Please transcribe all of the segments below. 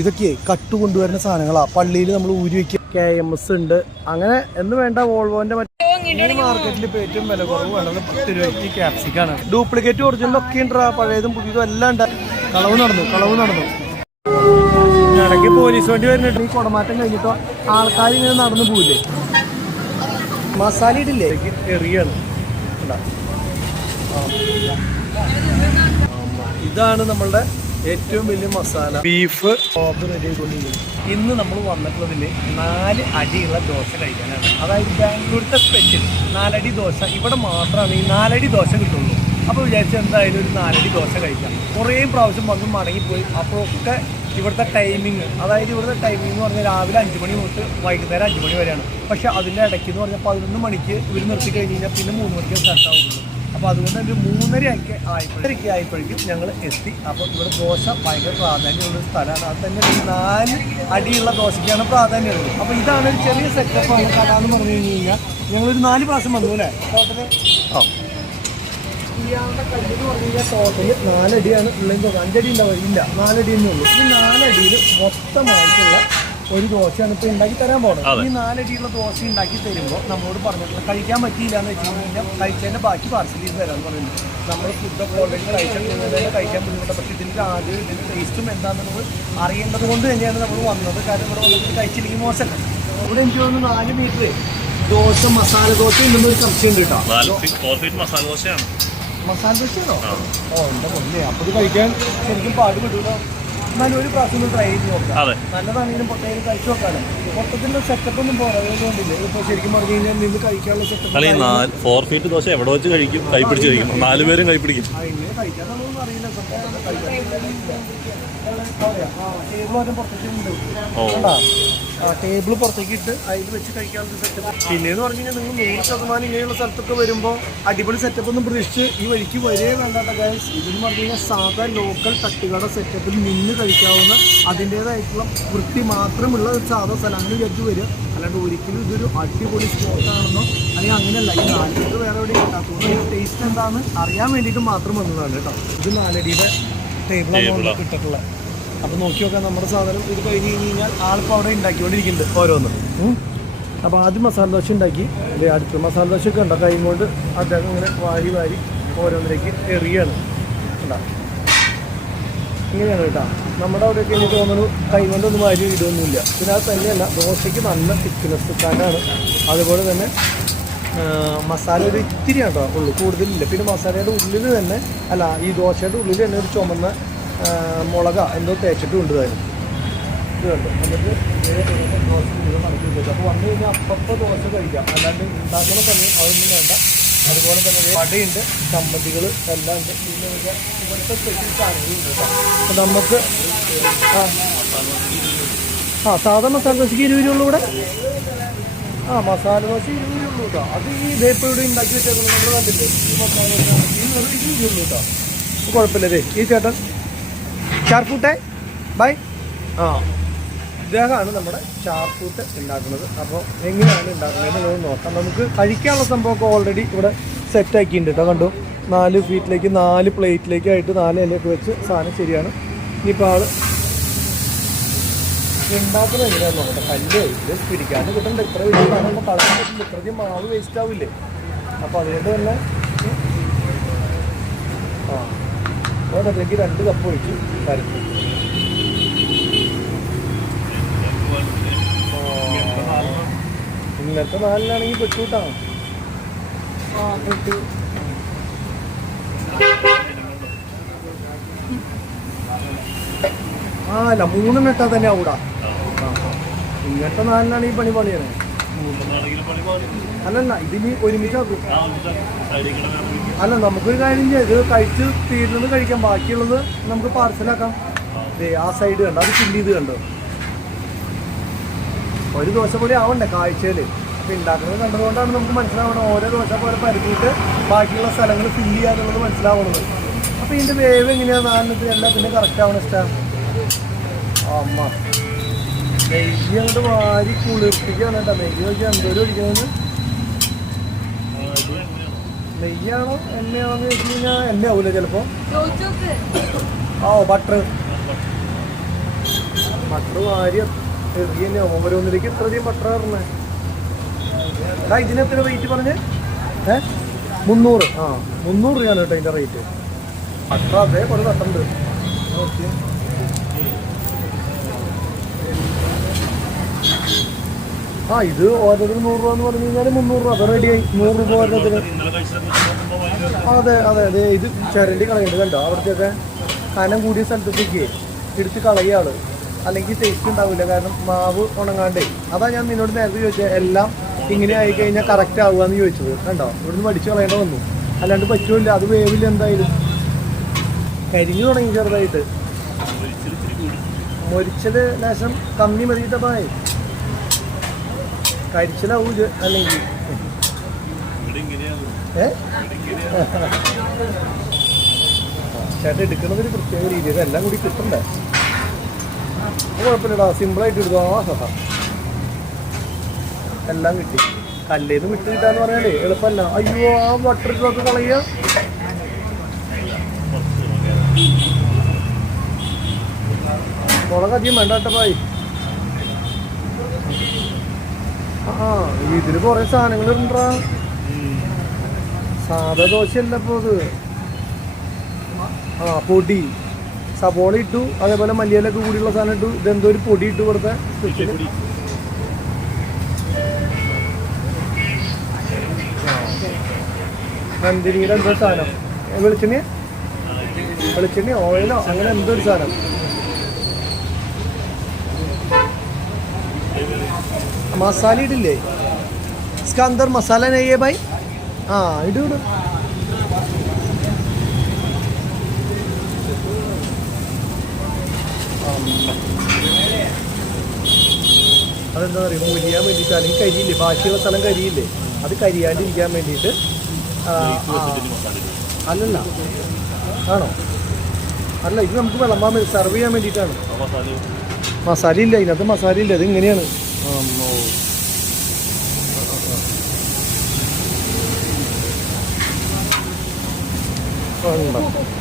ഇതൊക്കെ കട്ട് കൊണ്ടുവരുന്ന സാധനങ്ങളാ. പള്ളിയിൽ നമ്മൾ ഊരി വെക്കുക. KMS ഉണ്ട്. അങ്ങനെ എന്ന് വേണ്ട വോൾവോന്റെ മാർക്കറ്റിൽ ഇപ്പോൾ ഏറ്റവും വില കുറവ് വേണ്ടത് 10 രൂപയ്ക്ക് ക്യാപ്സിക്കാണ്. ഡ്യൂപ്ലിക്കേറ്റ് ഒറിജിനൽ ഒക്കെ ഉണ്ടാ, പഴയതും പുതിയതും എല്ലാം ഉണ്ട്. കളവ് നടന്നു. ഇടയ്ക്ക് പോലീസ് വണ്ടി വരുന്നുണ്ട്. ഈ കുടമാറ്റം കഴിഞ്ഞിട്ടോ ആൾക്കാർ ഇങ്ങനെ നടന്നു പോവില്ലേ. മസാല ഇടില്ലേ, എറിയാണ്. ഇതാണ് നമ്മളുടെ ഏറ്റവും വലിയ മസാല. Beef ready ആയിക്കൊണ്ടിരിക്കുന്നത്. ഇന്ന് നമ്മൾ വന്നിട്ടുള്ളതിൽ 4 അടിയുള്ള ദോശ കഴിക്കാനാണ്. അതായത് ബാംഗ്ലൂരിലത്തെ സ്പെഷ്യൽ 4 അടി ദോശ. ഇവിടെ മാത്രമാണ് ഈ 4 അടി ദോശ കിട്ടുള്ളൂ. അപ്പോൾ വിചാരിച്ചാൽ എന്തായാലും ഒരു 4 അടി ദോശ കഴിക്കാം. കുറേ പ്രാവശ്യം വന്ന് മടങ്ങിപ്പോയി. അപ്പോഴൊക്കെ ഇവിടുത്തെ ടൈമിങ്, അതായത് ഇവിടുത്തെ ടൈമിംഗ് എന്ന് പറഞ്ഞാൽ രാവിലെ 5 മണി തൊട്ട് വൈകുന്നേരം 5 മണി വരെയാണ്. പക്ഷേ അതിൻ്റെ ഇടയ്ക്ക് എന്ന് പറഞ്ഞാൽ 11 മണിക്ക് ഇവർ നിർത്തി കഴിഞ്ഞ് കഴിഞ്ഞാൽ പിന്നെ 3 മണിക്ക് സ്റ്റാർട്ട് ആവുള്ളൂ. അപ്പോൾ അതുകൊണ്ട് ഒരു 3:30 ആയപ്പോഴേക്കും ഞങ്ങൾ എത്തി. അപ്പോൾ ഇവിടെ ദോശ ഭയങ്കര പ്രാധാന്യമുള്ളൊരു സ്ഥലമാണ്. അത് തന്നെ 4 അടിയുള്ള ദോശയ്ക്കാണ് പ്രാധാന്യമുള്ളത്. അപ്പോൾ ഇതാണ് ഒരു ചെറിയ സെറ്റപ്പാണ്. കഥ എന്ന് പറഞ്ഞു കഴിഞ്ഞ് കഴിഞ്ഞാൽ ഞങ്ങളൊരു 4 പ്രാവശ്യം വന്നു അല്ലേ ടോട്ടല്. ഇയാളുടെ കയ്യെന്ന് പറഞ്ഞു കഴിഞ്ഞാൽ ടോട്ടല് 4 അടിയാണ് ഉള്ളതെന്ന് തോന്നുന്നു. 5 അടി ഉണ്ടാവില്ല, 4 അടി തന്നെ ഉള്ളൂ. ഈ 4 അടിയിൽ മൊത്തമായിട്ടുള്ള ഒരു ദോശയാണ് ഇപ്പോൾ ഉണ്ടാക്കി തരാൻ പോകുന്നത്. ഈ 4 അടിയുള്ള ദോശ ഉണ്ടാക്കി തരുമ്പോൾ നമ്മളോട് പറഞ്ഞിട്ടുള്ള കഴിക്കാൻ പറ്റിയില്ല എന്ന് വെച്ച് കഴിഞ്ഞാൽ കഴിച്ചതിൻ്റെ ബാക്കി പാർസൽ ചെയ്ത് തരാമെന്ന് പറയുന്നത്. നമ്മൾ ഫുഡൊക്കെ ഓൾറെഡി കഴിച്ചിട്ടുള്ളത് കഴിക്കാൻ ബുദ്ധിമുട്ടാണ്. പക്ഷേ ഇതിൻ്റെ ആദ്യം ഇതിൻ്റെ ടേസ്റ്റും എന്താണെന്നുള്ളത് അറിയേണ്ടത് കൊണ്ട് തന്നെയാണ് നമ്മൾ വന്നത്. കാരണം ഇവിടെ വന്നിട്ട് കഴിച്ചില്ലെങ്കിൽ മോശമല്ല. ഇവിടെ എനിക്ക് തോന്നുന്നു 4 മീറ്റർ ദോശ മസാല ദോശ ഇല്ലെന്ന് ഒരു സംശയം കേട്ടോ. മസാല ദോശയാണോ? എന്താ പൊന്നെ, അപ്പോൾ ഇത് കഴിക്കാൻ ശരിക്കും പാടുപെട്ടില്ല. എന്നാലും ഒരു പ്രാവശ്യം ട്രൈ ചെയ്ത് നോക്കാം. നല്ലതാണെങ്കിലും പൊട്ടയിലും കഴിച്ചു നോക്കാമല്ലോ. മൊത്തത്തിലുള്ള സെറ്റപ്പ് ഒന്നും പോരാതുകൊണ്ടില്ലേ. ഇപ്പോൾ ശരിക്കും പറഞ്ഞു കഴിഞ്ഞാൽ നിന്ന് കഴിക്കാനുള്ള സെറ്റപ്പ് 4 ഫീറ്റ് ദോശ എവിടെ വെച്ച് കഴിക്കും, കൈപ്പിടിച്ച് കഴിക്കും. 4 പേരും കൈപ്പിടിക്കും. ഇങ്ങനെ കഴിക്കാനൊന്നും അറിയില്ല. ടേബിൾ പുറത്തേക്ക് ഇട്ട് അതിൽ വെച്ച് കഴിക്കാനുള്ള സെറ്റപ്പ്. പിന്നെയെന്ന് പറഞ്ഞു കഴിഞ്ഞാൽ നിങ്ങൾ 100% ഇങ്ങനെയുള്ള സ്ഥലത്തൊക്കെ വരുമ്പോൾ അടിപൊളി സെറ്റപ്പ് ഒന്നും പ്രതീക്ഷിച്ച് ഈ വഴിക്ക് വരേ വേണ്ടാത്ത ഗൈസ്. ഇതെന്ന് പറഞ്ഞു കഴിഞ്ഞാൽ സാധാ ലോക്കൽ തട്ടുകട സെറ്റപ്പിൽ നിന്ന് കഴിക്കാവുന്ന അതിൻ്റേതായിട്ടുള്ള വൃത്തി മാത്രമുള്ള ഒരു സാധാ സ്ഥലം. അങ്ങനെ വിചാരിച്ച് വരിക. അല്ലാണ്ട് ഒരിക്കലും ഇതൊരു അടിപൊളി സ്പോട്ടാണെന്നോ അല്ലെങ്കിൽ അങ്ങനെയല്ല. ഈ 4 മീറ്റർ വേറെ എവിടെ കിട്ടാത്തതുകൊണ്ട് ഈ ടേസ്റ്റ് എന്താണെന്ന് അറിയാൻ വേണ്ടിയിട്ട് മാത്രം വന്നതാണ് കേട്ടോ. ഇത് 4 അടിയുടെ ടേബിളാണ് കിട്ടിട്ടുള്ളത്. അപ്പോൾ നോക്കി നോക്കാം നമ്മുടെ സാധനം. ഇത് കഴിഞ്ഞ് കഴിഞ്ഞാൽ ആളിപ്പോൾ അവിടെ ഉണ്ടാക്കിക്കൊണ്ടിരിക്കുന്നുണ്ട് ഓരോന്ന്. അപ്പോൾ ആദ്യം മസാല ദോശ ഉണ്ടാക്കി. അടുത്ത് മസാല ദോശയൊക്കെ ഉണ്ടോ കൈ കൊണ്ട് അദ്ദേഹം ഇങ്ങനെ വാരി ഓരോന്നിലേക്ക് എറിയാണ്. ഉണ്ടാവും ഇങ്ങനെയാണ് കേട്ടോ. നമ്മുടെ അവിടെയൊക്കെ എനിക്ക് തോന്നുന്നു കൈ കൊണ്ടൊന്നും വാരി ഇടുകയൊന്നുമില്ല. പിന്നെ അത് തന്നെയല്ല, ദോശയ്ക്ക് നല്ല തിക്നെസ് കാനാണ്. അതുപോലെ തന്നെ മസാല ഒരു ഇത്തിരി കേട്ടോ ഉള്ളു, കൂടുതലില്ല. പിന്നെ മസാലയുടെ ഉള്ളിൽ തന്നെ ഈ ദോശയുടെ ഉള്ളിൽ തന്നെ ഒരു ചുമന്ന മുളക എന്തോ തേച്ചിട്ടും താനും. ഇത് കണ്ടു. എന്നിട്ട് ദോശ മടക്കി വെച്ചു. അപ്പോൾ വന്നു കഴിഞ്ഞാൽ അപ്പം ദോശ കഴിക്കാം. അല്ലാണ്ട് ഉണ്ടാക്കുന്ന സമയം അതൊന്നും വേണ്ട. അതുപോലെ തന്നെ വടയുണ്ട്, ചമ്മന്തികൾ എല്ലാം ഉണ്ട്. പിന്നെ ഇവിടുത്തെ സ്പെഷ്യൽ സാധനങ്ങളുണ്ട് കേട്ടോ. അപ്പം നമുക്ക് സാധാ മസാല ദോശയ്ക്ക് 20 രൂപയുള്ളൂ ഇവിടെ. മസാല ദോശ 20 രൂപയുള്ളൂ കേട്ടോ. അത് ഈ വേപ്പ് ഇവിടെ ഉണ്ടാക്കി വെച്ചേക്കുന്നത് നമ്മൾ കണ്ടിട്ട്. ഈ മസാല ദോശ 20 രൂപയുള്ളൂ കേട്ടോ. കുഴപ്പമില്ലേ. ഈ ചേട്ടൻ ചാർക്കൂട്ടെ ബൈ. ഇദ്ദേഹമാണ് നമ്മുടെ ചാർക്കൂട്ട് ഉണ്ടാക്കുന്നത്. അപ്പോൾ എങ്ങനെയാണ് ഉണ്ടാക്കുന്നത് നോക്കാം. നമുക്ക് കഴിക്കാനുള്ള സംഭവമൊക്കെ ഓൾറെഡി ഇവിടെ സെറ്റാക്കിയിട്ടുണ്ട് കേട്ടോ. കണ്ടു, 4 ഫീറ്റിലേക്ക് 4 പ്ലേറ്റിലേക്കായിട്ട് 4 ഇലയൊക്കെ വെച്ച് സാധനം ശരിയാണ്. ഇനിയിപ്പോൾ ആൾ ഉണ്ടാക്കുന്നത് എങ്ങനെയാണെന്ന് നോക്കട്ടെ. കല്ല് ഇത് പിടിക്കാണ്ട് കിട്ടണ്ട. ഇത്ര വലിയ സാധനം കളയാൻ പറ്റില്ല. ഇത്രയ്ക്കും മാവ് വേസ്റ്റ് ആവില്ലേ. അപ്പോൾ അതുകൊണ്ട് തന്നെ അതിലേക്ക് 2 കപ്പ് ഒഴിച്ച് പരത്തി. ഇന്നത്തെ 4-നാണെങ്കിൽ പെട്ടുകൂട്ടാണ്. പെട്ടു. അല്ല 3 ഇട്ടാൽ തന്നെ ആവൂടാ. ഇന്നത്തെ 4-നാണെങ്കിൽ പണിയാണ്. അല്ലല്ല, ഇതിന് ഒരുമിച്ചാക്കും. അല്ല, നമുക്കൊരു കാര്യം ചെയ്ത് കഴിച്ച് തീരുന്നത് കഴിക്കാം. ബാക്കിയുള്ളത് നമുക്ക് പാർസലാക്കാം. ആ സൈഡ് കണ്ടോ, അത് ഫില്ല് ചെയ്ത് കണ്ടോ. ഒരു ദോശ പൊടി ആവണ്ടേ കാഴ്ചയിൽ. അപ്പോൾ ഉണ്ടാക്കുന്നത് കണ്ടതുകൊണ്ടാണ് നമുക്ക് മനസ്സിലാവണം. ഓരോ ദോശ പോലെ പരത്തിയിട്ട് ബാക്കിയുള്ള സ്ഥലങ്ങൾ ഫില്ല് ചെയ്യാനുള്ളത് മനസ്സിലാവണത്. അപ്പോൾ ഇതിൻ്റെ വേവ് എങ്ങനെയാണ് 4-ത്തിനല്ല പിന്നെ കറക്റ്റ് ആവണം. ഇഷ്ടം അമ്മ നെയ്യ് അങ്ങോട്ട് വാരി കുളിർപ്പിക്കുകയാണ് കേട്ടോ. നെയ്യ് നോക്കിയാൽ എന്തോരം ഒഴിക്കുന്നത്. നെയ്യാണോ എണ്ണയാണോന്ന് ചോദിച്ചു കഴിഞ്ഞാൽ എണ്ണ ആവൂല ചിലപ്പോൾ. ബട്ടർ ബട്ടർ വാരി എറിയ തന്നെ ഓരോന്നിലേക്ക് എത്ര അധികം ബട്ടർ പറഞ്ഞേ. ഇതിനെത്ര റേറ്റ് പറഞ്ഞേ? 300. 300 രൂപയാണ് കേട്ടോ ഇതിൻ്റെ റേറ്റ്. ബട്ടർ അതേപോലെ തട്ടുണ്ട്. ഓക്കെ, ഇത് ഓരോരുത്തർ 100 രൂപ എന്ന് പറഞ്ഞു കഴിഞ്ഞാൽ 300 രൂപ. അത് റെഡിയായി. 100 രൂപ ഓരോരുത്തർ. അതെ ഇത് ചരണ്ടി കളയുന്നുണ്ട് കണ്ടോ. അവിടത്തെയൊക്കെ കനം കൂടിയ സ്ഥലത്തേക്ക് എടുത്ത് കളയാള്, അല്ലെങ്കിൽ ടേസ്റ്റ് ഉണ്ടാവില്ല. കാരണം മാവ് ഉണങ്ങാണ്ടേ. അതാ ഞാൻ നിന്നോട് നേരത്തെ ചോദിച്ചത്, എല്ലാം ഇങ്ങനെ ആയിക്കഴിഞ്ഞാൽ കറക്റ്റ് ആവുകയെന്ന് ചോദിച്ചത്. കണ്ടോ, ഇവിടുന്ന് പഠിച്ച് കളയേണ്ട വന്നു. അല്ലാണ്ട് പറ്റൂല, അത് വേവില്ല എന്തായാലും. കരിഞ്ഞു തുടങ്ങി ചെറുതായിട്ട്. മൊരിച്ചത് ലേശം കമ്മി മതിയിട്ടപ്പായി. കരിച്ചിലാവൂല അല്ലെങ്കിൽ. ചേട്ടൻ എടുക്കണതൊരു പ്രത്യേക രീതിയിൽ എല്ലാം കൂടി കിട്ടണ്ടേ. കുഴപ്പമില്ലടാ, സിമ്പിളായിട്ട് എടുത്തോ. എല്ലാം കിട്ടി. കല്ലേന്ന് വിട്ട് കിട്ടാന്ന് പറഞ്ഞാലേ എളുപ്പമല്ല. അയ്യോ, ആ ബട്ടറിലൊക്കെ കളയുക. മുളക് അധികം വേണ്ട കേട്ടപ്പായി. ഇതില് കുറെ സാധനങ്ങൾ ഉണ്ടാ. സാധാ ദോശയല്ല ഇപ്പൊ ഇത്. പൊടി, സബോള ഇട്ടു, അതേപോലെ മല്ലിയിലൊക്കെ കൂടിയുള്ള സാധനം ഇട്ടു. ഇതെന്തോ ഒരു പൊടി ഇട്ടു കൊടുത്ത നന്ദിനിയുടെ എന്തോ സാധനം. വെളിച്ചെണ്ണ ഓയിലോ അങ്ങനെ എന്തോ ഒരു സാധനം. മസാല ഇടില്ലേ? इसका अंदर मसाला नहीं है भाई? ഇടൂ. അതെന്താ പറയുക, മുരിയാൻ വേണ്ടിയിട്ട്. അല്ലെങ്കിൽ കരിയില്ലേ, ബാക്കിയുള്ള സ്ഥലം കരിയില്ലേ, അത് കരിയാണ്ടിരിക്കാൻ വേണ്ടിയിട്ട്. അല്ലല്ല, ആണോ? അല്ല, ഇത് നമുക്ക് വിളമ്പാൻ സെർവ് ചെയ്യാൻ വേണ്ടിയിട്ടാണ്. മസാല ഇല്ല ഇതിനകത്ത്, മസാല ഇല്ല. ഇത് ഇങ്ങനെയാണ്.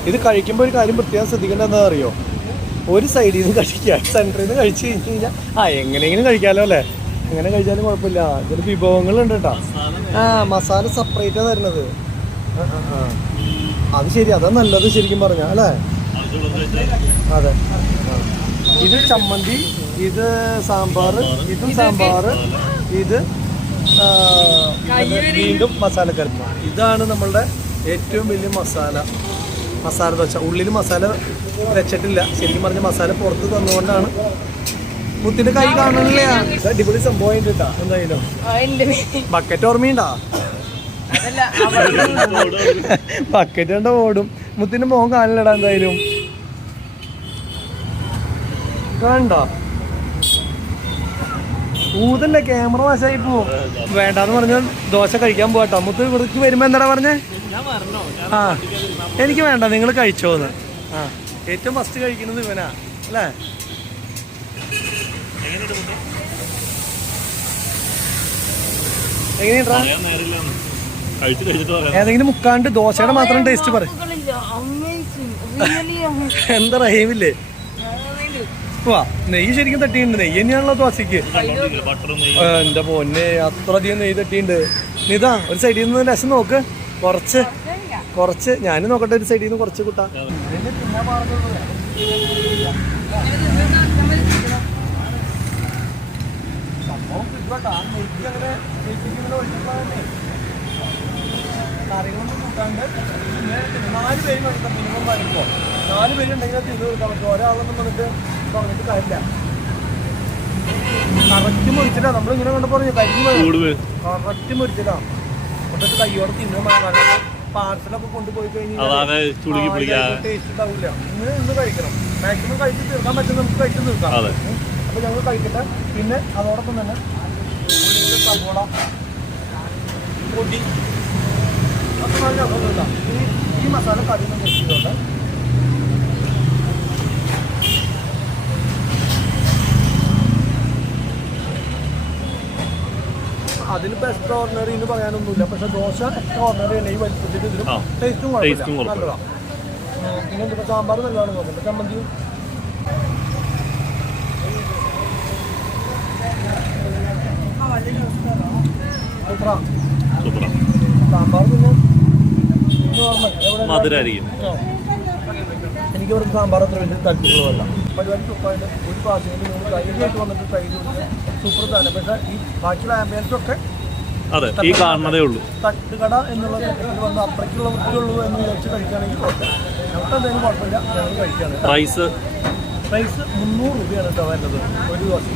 ഇത് കഴിക്കുമ്പോൾ ഒരു കാര്യം പ്രത്യേകം ശ്രദ്ധിക്കേണ്ട എന്താ അറിയോ, ഒരു സൈഡിൽ നിന്ന് കഴിക്കുക, സെൻറ്ററിൽ നിന്ന് കഴിച്ചു കഴിഞ്ഞ് കഴിഞ്ഞാൽ എങ്ങനെയെങ്കിലും കഴിക്കാമല്ലോ അല്ലേ. എങ്ങനെ കഴിച്ചാലും കുഴപ്പമില്ല. ഇതിൽ വിഭവങ്ങളുണ്ട് കേട്ടോ. മസാല സെപ്പറേറ്റാണ് തരുന്നത്. അത് ശരി, അതാ നല്ലത് ശരിക്കും പറഞ്ഞാൽ അല്ലേ. അതെ, ഇത് ചമ്മന്തി, ഇത് സാമ്പാർ, ഇതും സാമ്പാർ, ഇത് വീണ്ടും മസാലക്കറി. ഇതാണ് നമ്മളുടെ ഏറ്റവും വലിയ മസാല ദോശ. ഉള്ളിൽ മസാല വെച്ചിട്ടില്ല, ശരിക്കും പറഞ്ഞ മസാല പുറത്ത് തന്നുകൊണ്ടാണ്. മുത്തിന്റെ കൈ കാണണില്ല. അടിപൊളി സംഭവം കേട്ടാ. എന്തായാലും ബക്കറ്റ് ഓർമ്മയുണ്ടാ? ബക്കറ്റ് കണ്ട ഓടും. മുത്തിന്റെ മുഖം കാണില്ലടാ. എന്തായാലും കണ്ട ഊതല്ലേ, ക്യാമറ നാശമായി പോവും. വേണ്ടാന്ന് പറഞ്ഞാൽ ദോശ കഴിക്കാൻ പോകട്ടോ. മുത്ത് ഇവിടേക്ക് വരുമ്പോ എന്താടാ പറഞ്ഞേ? എനിക്ക് വേണ്ട, നിങ്ങൾ കഴിച്ചോന്ന്. ഏറ്റവും ഫസ്റ്റ് കഴിക്കുന്നത് ഇവനാ അല്ലേ. എങ്ങനെയാ ഏതെങ്കിലും മുക്കാണ്ട് ദോശയുടെ മാത്രം ടേസ്റ്റ് പറ. എന്താ റഹീമില്ലേ? വാ, നെയ്യ് ശരിക്കും തട്ടിയിട്ടുണ്ട്. നെയ്യ് തന്നെയാണല്ലോ ദോശക്ക്. എന്റെ പൊന്നെ, അത്രയധികം നെയ്യ് തട്ടിയിട്ടുണ്ട്. ഇതാ ഒരു സൈഡിൽ നിന്ന് രസം നോക്ക്. കുറച്ച് ഞാനും നോക്കട്ടെ. ഒരു സൈഡിൽ നിന്ന് കുറച്ച് കൂട്ടാ. കറികളൊന്നും കൂട്ടാണ്ട് 4 പേര് മിനിമം വരുമ്പോൾ 4 പേരുണ്ടെങ്കിൽ തിന്നു കൊടുക്കാൻ പറ്റും. ഒരാളൊന്നും വന്നിട്ട് പറഞ്ഞിട്ട് കാര്യമില്ല. കറക്റ്റ് മുറിച്ചിട്ടാ നമ്മളിങ്ങനെ കൊണ്ട് പറഞ്ഞു. കരിഞ്ഞ് കറക്റ്റ് മുറിച്ചിട്ടാ എന്നിട്ട് കയ്യോടെ തിന്നും. പാർസലൊക്കെ കൊണ്ടുപോയി കഴിഞ്ഞാൽ ടേസ്റ്റ് ഉണ്ടാവില്ല. ഇന്ന് കഴിക്കണം. മാക്സിമം കഴിച്ച് തീർക്കാൻ പറ്റും. നമുക്ക് കഴിച്ച് തീർക്കാം. അപ്പൊ ഞങ്ങൾ കഴിക്കട്ടെ. പിന്നെ അതോടൊപ്പം തന്നെ സവോള പൊടി ഈ മസാല കറി വെച്ചിട്ടുണ്ട്. അതിലിപ്പോൾ എക്സ്ട്രാ ഓർഡിനറി എന്ന് പറയാനൊന്നുമില്ല. പക്ഷെ ദോശ എക്സ്ട്രാ ഓർഡിനറി തന്നെ. ഈ വലിപ്പത്തിൽ ഇതിലും ടേസ്റ്റും കുഴപ്പമില്ല, നല്ലതാണ്. പിന്നെ എന്തിപ്പോൾ സാമ്പാർ നല്ലതാണ് നോക്കുന്നത്. ചമ്മന്തിയും മധുരമായിരിക്കും. എനിക്ക് പറഞ്ഞ സാമ്പാർ അത്ര വലിയ താല്പര്യമുള്ളതല്ല. പരിപാടി സൂപ്പറായിട്ട് ഒരു പ്രാവശ്യം നിങ്ങൾ ധൈര്യമായിട്ട് വന്നിട്ട് ട്രൈ ചെയ്ത് സൂപ്പർ തന്നെ. പക്ഷേ ഈ ബാക്കിയുള്ള ആംബിയൻസ് ഒക്കെ അതെ ഈ കാണുന്നതേ ഉള്ളൂ. തട്ടുകട എന്നുള്ള സെറ്റപ്പിൽ വന്ന് അത്രയ്ക്കുള്ള വൃത്തിയുള്ളൂ എന്ന് വിചാരിച്ച് കഴിക്കുകയാണെങ്കിൽ കുഴപ്പമില്ല. നമുക്ക് എന്തെങ്കിലും കുഴപ്പമില്ല, ഞങ്ങൾ കഴിക്കുകയാണ്. പ്രൈസ് 300 രൂപയാണ് കേട്ടോ വരുന്നത് ഒരു ദിവസം.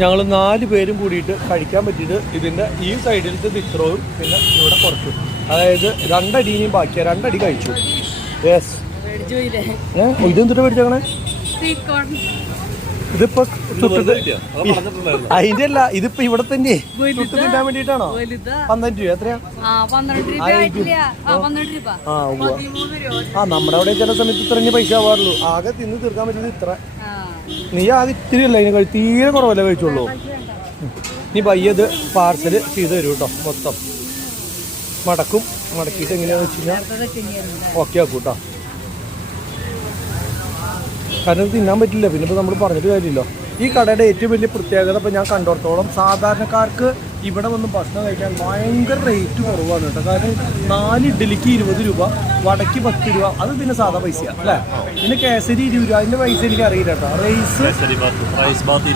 ഞങ്ങൾ 4 പേരും കൂടിയിട്ട് കഴിക്കാൻ പറ്റിയിട്ട് ഇതിൻ്റെ ഈ സൈഡിലത്തെ ഇത്രയും പിന്നെ ഇവിടെ കുറച്ചു. അതായത് 2 അടിയും ബാക്കിയാണ്, 2 അടി കഴിച്ചു. യെസ് ഇതെന്തിട്ട് മേടിച്ചേക്കണേ? ഇതിപ്പോ അതിന്റെ അല്ല, ഇതിപ്പോ ഇവിടെ തന്നെ ചുട്ട് തിന്നാൻ വേണ്ടിട്ടാണോ? 12 രൂപ. എത്രയാ? നമ്മുടെ അവിടെ ചില സമയത്ത് ഇത്ര പൈസ ആവാറുള്ളൂ. ആകെ തിന്ന് തീർക്കാൻ പറ്റുന്നത് ഇത്ര. നീ ആകെ ഇത്തിരി അല്ല ഇതിന് തീരെ കുറവല്ലേ കഴിച്ചുള്ളൂ. നീ പയ്യത് പാർസല് ചെയ്ത് തരൂ കേട്ടോ. മൊത്തം മടക്കിയിട്ട് എങ്ങനെയാന്ന് വെച്ച് കഴിഞ്ഞാൽ ഓക്കെ ആക്കും കേട്ടോ. കാരണം ഇത് തിന്നാൻ പറ്റില്ല. പിന്നെ ഇപ്പോൾ നമ്മൾ പറഞ്ഞിട്ട് കാര്യമില്ല. ഈ കടയുടെ ഏറ്റവും വലിയ പ്രത്യേകത ഇപ്പോൾ ഞാൻ കണ്ടിടത്തോളം സാധാരണക്കാർക്ക് ഇവിടെ വന്ന് ഭക്ഷണം കഴിക്കാൻ ഭയങ്കര റേറ്റ് കുറവാണ് കേട്ടോ. കാരണം 4 ഇഡ്ഡലിക്ക് 20 രൂപ, വടക്ക് 10 രൂപ. അത് പിന്നെ സാധാ പൈസയാണ് അല്ലേ? പിന്നെ കേസരി 20 രൂപ. അതിൻ്റെ പൈസ എനിക്ക് അറിയില്ല കേട്ടോ. റൈസ് 20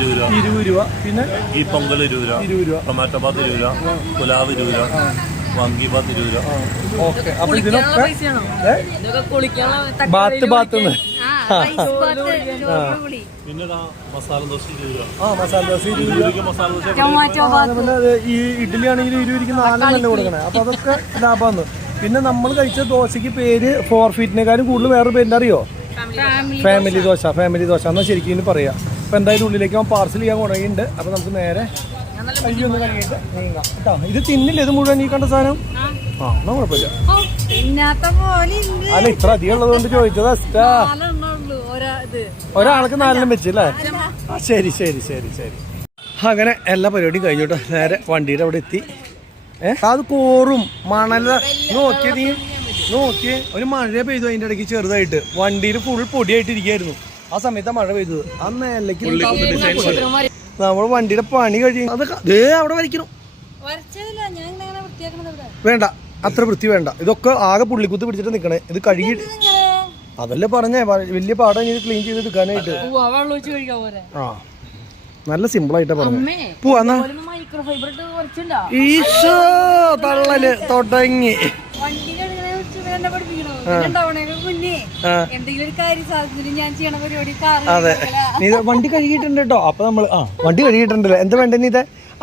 രൂപ. പിന്നെ ഈ പൊങ്കൽ 20 രൂപ, ടൊമാറ്റോ ബാത്ത് 20 രൂപ, പുലാവ് 20 രൂപ, വാങ്കി ബാത്ത് 20 രൂപ. ഓക്കെ, അപ്പോൾ ഇതിനൊക്കെ ബാത്ത് പിന്നെ മസാല ദോശ 20 രൂപ. മസാല ദോശ 20 രൂപ. ഈ ഇഡ്ഡലി ആണെങ്കിൽ 20 രൂപയ്ക്ക് 4 നല്ല കൊടുക്കണേ. അപ്പോൾ അതൊക്കെ ലാഭമാണ്. പിന്നെ നമ്മൾ കഴിച്ച ദോശയ്ക്ക് പേര് 4 ഫീറ്റിനെക്കാളും കൂടുതൽ വേറൊരു പേരിൻ്റെ അറിയോ? ഫാമിലി ദോശ. എന്നാൽ ശരിക്കും ഇതിന് പറയാം. അപ്പോൾ എന്തായാലും ഉള്ളിലേക്ക് അവൻ പാർസൽ ചെയ്യാൻ തുടങ്ങിയിട്ടുണ്ട്. അപ്പോൾ നമുക്ക് നേരെ കഴിയൊന്ന് കഴിയിട്ട് നീങ്ങാം കേട്ടോ. ഇത് തിന്നില്ല, ഇത് മുഴുവൻ ഈ കണ്ട സാധനം. എന്നാ കുഴപ്പമില്ല. അല്ല, ഇത്ര അധികം ഉള്ളത് കൊണ്ട് ചോദിച്ചതാ. ഒരാൾക്ക് 4 വെച്ചല്ലേ? ശരി. അങ്ങനെ എല്ലാ പരിപാടിയും കഴിഞ്ഞു കേട്ടോ. നേരെ വണ്ടിയുടെ അവിടെ എത്തി. അത് കോറും മണല നോക്കിയേ ഒരു മഴ പെയ്തു. അതിൻ്റെ ഇടയ്ക്ക് ചെറുതായിട്ട് വണ്ടിയിൽ ഫുൾ പൊടിയായിട്ടിരിക്കുകയായിരുന്നു. ആ സമയത്താണ് മഴ പെയ്തത്. ആ മേലേക്ക് നമ്മൾ വണ്ടിയുടെ പണി കഴിയും. അതൊക്കെ അവിടെ വരയ്ക്കണം. വേണ്ട, അത്ര വൃത്തി വേണ്ട. ഇതൊക്കെ ആകെ പുള്ളിക്കുത്ത് പിടിച്ചിട്ട് നിൽക്കണേ. ഇത് കഴുകി അതല്ലേ പറഞ്ഞേ, വലിയ പാടാണ് ഇത് ക്ലീൻ ചെയ്ത് എടുക്കാനായിട്ട്. നല്ല സിമ്പിളായിട്ടാ പറഞ്ഞു. പോവാ ഈശോ തള്ളല് തുടങ്ങി. അതെ, നീ വണ്ടി കഴുകിയിട്ടുണ്ട് കേട്ടോ. അപ്പൊ നമ്മള് വണ്ടി കഴുകിയിട്ടുണ്ടല്ലോ. എന്താ വേണ്ട നീ?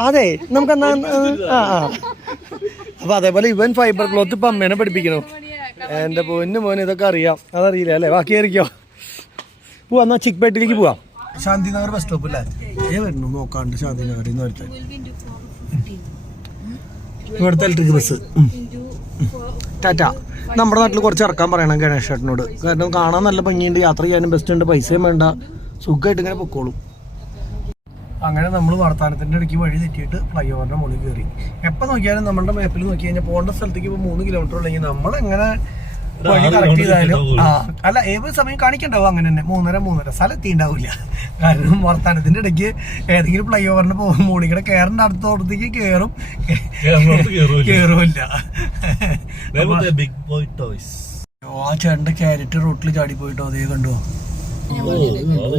അതെ, നമുക്ക് എന്നാ അപ്പൊ അതേപോലെ ഇവൻ ഫൈബർ ക്ലോത്ത് ഇപ്പൊ അമ്മേനെ പഠിപ്പിക്കണു. എന്റെ മോന് ഇതൊക്കെ അറിയാം. അതറിയില്ല അല്ലേ? ബാക്കി ആയിരിക്കോ? പോവാ, എന്നാ ചിക്പേട്ടിലേക്ക് പോവാം. ശാന്തിനഗർ ബസ് സ്റ്റോപ്പ് അല്ലേ? വരുന്നു നോക്കാണ്ട്. ശാന്തിനഗറിൽ നിന്ന് വരട്ടെ. ഇവിടുത്തെ ഇലക്ട്രിക് ബസ്. ടാറ്റ. നമ്മുടെ നാട്ടിൽ കുറച്ച് ഇറക്കാൻ പറയണം ഗണേഷ് ചേട്ടനോട്. കാരണം കാണാൻ നല്ല ഭംഗിയുണ്ട്, യാത്ര ചെയ്യാനും ബെസ്റ്റ് ഉണ്ട്, പൈസയും വേണ്ട, സുഖമായിട്ട് ഇങ്ങനെ പൊക്കോളും. അങ്ങനെ നമ്മൾ വർത്താനത്തിൻ്റെ ഇടയ്ക്ക് വഴി തെറ്റിയിട്ട് ഫ്ലൈ ഓവറിൻ്റെ മുകളിൽ കയറി. എപ്പോൾ നോക്കിയാലും നമ്മുടെ മാപ്പിൽ നോക്കി കഴിഞ്ഞാൽ പോകേണ്ട സ്ഥലത്തേക്ക് ഇപ്പോൾ 3 കിലോമീറ്റർ ഉള്ളെങ്കിൽ നമ്മളെങ്ങനെ വഴി കറക്റ്റ് ചെയ്താലും അല്ല ഏത് സമയം കാണിക്കണ്ടാവും. അങ്ങനെ തന്നെ 3:30 സ്ഥലം എത്തിണ്ടാവില്ല. കാരണം വർത്താനത്തിൻ്റെ ഇടയ്ക്ക് ഏതെങ്കിലും ഫ്ലൈ ഓവറിന് പോകും മുകളിൽ കൂടെ കയറേണ്ട അടുത്തോടത്തേക്ക് കയറുമില്ല. ആ ചേട്ടൻ്റെ ക്യാരറ്റ് റോട്ടിൽ ചാടി പോയിട്ടോ. അതേ കണ്ടോ,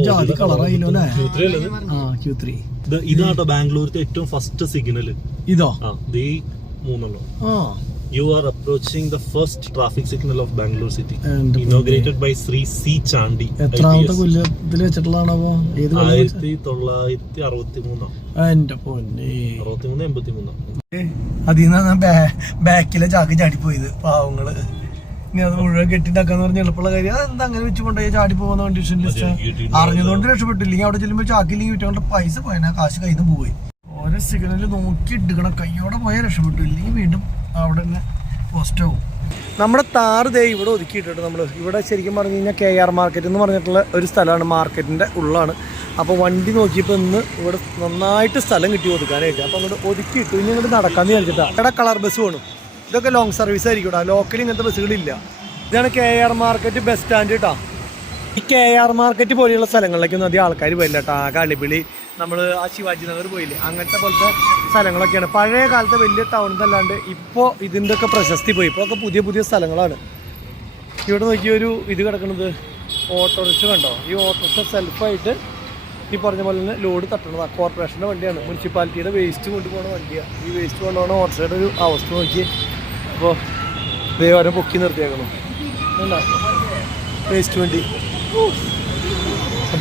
ജാതി കളറായില്ലോ അല്ലേ? Q3 ഇതാട്ടോ ബാംഗ്ലൂരിന്റെ ഏറ്റവും ഫസ്റ്റ് സിഗ്നൽ. ഇതോ? You are approaching the first traffic signal of Bangalore city, inaugurated by Sri C. Chandi. എത്രാമത്തെ കൊല്ലത്തിൽ വെച്ചിട്ടുള്ളതാണോ? 1963. എന്റെ പൊന്നെ, 63-83. അതിൽ നിന്നാണ് ബാക്കിലെ ചാക്ക് ചാടിപ്പോയത് പാവങ്ങള്. ഇനി അത് മുഴുവൻ കെട്ടിണ്ടാക്കാന്ന് പറഞ്ഞ എളുപ്പമുള്ള കാര്യം. അതെന്താ അങ്ങനെ വെച്ച് കൊണ്ടുപോയി ചാടി പോകുന്ന കണ്ടീഷൻ ലിസ്റ്റ് അറിഞ്ഞതുകൊണ്ട് രക്ഷപ്പെട്ടില്ലെങ്കിൽ അവിടെ ചെല്ലുമ്പോൾ ചാക്കില്ലെങ്കിൽ വിറ്റുകൊണ്ട് പൈസ പോയാൽ കാശ് കയ്യിൽ നിന്ന് പോയി. ഓരോ സിഗ്നലിൽ നോക്കി എടുക്കണം, കയ്യോടെ പോയാൽ രക്ഷപ്പെട്ടു. ഇല്ലെങ്കിൽ വീണ്ടും അവിടെ തന്നെ പോസ്റ്റ് ആവും. നമ്മുടെ താറ് ദേ ഇവിടെ ഒതുക്കിയിട്ടുണ്ട്. നമ്മൾ ഇവിടെ ശരിക്കും പറഞ്ഞു കഴിഞ്ഞാൽ KR മാർക്കറ്റ് എന്ന് പറഞ്ഞിട്ടുള്ള ഒരു സ്ഥലമാണ്, മാർക്കറ്റിൻ്റെ ഉള്ളാണ്. അപ്പോൾ വണ്ടി നോക്കിയപ്പോൾ ഇന്ന് ഇവിടെ നന്നായിട്ട് സ്ഥലം കിട്ടി ഒതുക്കാനായിട്ട്. അപ്പോൾ അങ്ങോട്ട് ഒതുക്കിയിട്ടു. ഇനി ഇങ്ങോട്ട് നടക്കാമെന്ന് വിചാരിച്ചിട്ടാണ്. ഇവിടെ കളർ ബസ് വേണം. ഇതൊക്കെ ലോങ് സർവീസ് ആയിരിക്കും കേട്ടോ. ലോക്കൽ ഇങ്ങനത്തെ ബസ്സുകളില്ല. ഇതാണ് KR മാർക്കറ്റ് ബസ് സ്റ്റാൻഡ് കേട്ടോ. ഈ KR മാർക്കറ്റ് പോലെയുള്ള സ്ഥലങ്ങളിലേക്കൊന്നും അധികം ആൾക്കാർ വരില്ല കേട്ടോ. ആകെ അളിപിളി നമ്മൾ ആ ശിവാജി നഗർ പോയില്ലേ, അങ്ങനത്തെ പോലത്തെ സ്ഥലങ്ങളൊക്കെയാണ്. പഴയ കാലത്തെ വലിയ ടൗണിന്നല്ലാണ്ട് ഇപ്പോൾ ഇതിൻ്റെ ഒക്കെ പ്രശസ്തി പോയി. ഇപ്പോൾ ഒക്കെ പുതിയ പുതിയ സ്ഥലങ്ങളാണ്. ഇവിടെ നോക്കിയൊരു ഇത് കിടക്കുന്നത് ഓട്ടോറിക്ഷ കണ്ടോ. ഈ ഓട്ടോറിക്ഷ സെൽഫായിട്ട് ഈ പറഞ്ഞ പോലെ തന്നെ ലോഡ് തട്ടണതാണ്. കോർപ്പറേഷൻ്റെ വണ്ടിയാണ്, മുനിസിപ്പാലിറ്റിയുടെ വേസ്റ്റ് കൊണ്ടുപോകുന്ന വണ്ടിയാണ്. ഈ വേസ്റ്റ് കൊണ്ടുപോകുന്ന ഓട്ടോറിക്ഷയുടെ ഒരു അവസ്ഥ നോക്കി. അപ്പോൾ ദേവാരം പൊക്കി നിർത്തിയേക്കണം വേസ്റ്റ് വണ്ടി.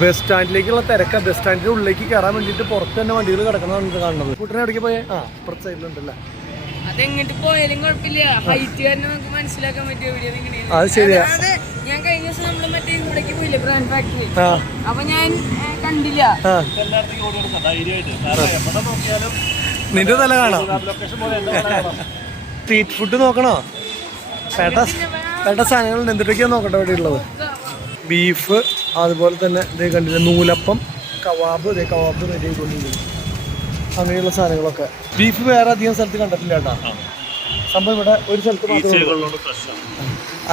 ബസ് സ്റ്റാൻഡിലേക്കുള്ള തിരക്കാണ്. ബസ് സ്റ്റാൻഡിൻ്റെ ഉള്ളിലേക്ക് കയറാൻ വേണ്ടിയിട്ട് പുറത്ത് തന്നെ വണ്ടികൾ കിടക്കുന്നതാണ് കാണുന്നത്. കൂട്ടിനെ ഇടയ്ക്ക് പോയേ ഇപ്പുറത്തെ സൈഡിലുണ്ടല്ലേ. അതെങ്ങോട്ട് പോയാലും കുഴപ്പമില്ല, ഹൈറ്റ് കാരണം നമുക്ക് മനസ്സിലാക്കാൻ പറ്റിയ വീഡിയോ എങ്ങനെയാണ്. അത് ശരിയാ. ഞാൻ കഴിഞ്ഞ ദിവസം നമ്മള് മറ്റേ ഇവിടേക്ക് പോയില്ലേ, ബ്രാൻഡ് ഫാക്ടറി. അപ്പൊ ഞാൻ കണ്ടില്ല. നിന്റെ തല കാണാം. സ്ട്രീറ്റ് ഫുഡ് നോക്കണോ? പേട്ട സാധനങ്ങളുണ്ട്. എന്തൊക്കെയാണ് നോക്കട്ടെ ഇവിടെ ഉള്ളത്. ബീഫ്, അതുപോലെ തന്നെ ഇതേ കണ്ടില്ല നൂലപ്പം, കവാബ്. ഇതേ കവാബ് റെഡി ആയിക്കൊണ്ടിരിക്കുന്നു. അങ്ങനെയുള്ള സാധനങ്ങളൊക്കെ. ബീഫ് വേറെ അധികം സ്ഥലത്ത് കണ്ടിട്ടില്ല കേട്ടോ. സംഭവം ഇവിടെ ഒരു സ്ഥലത്ത് മാത്രമേ.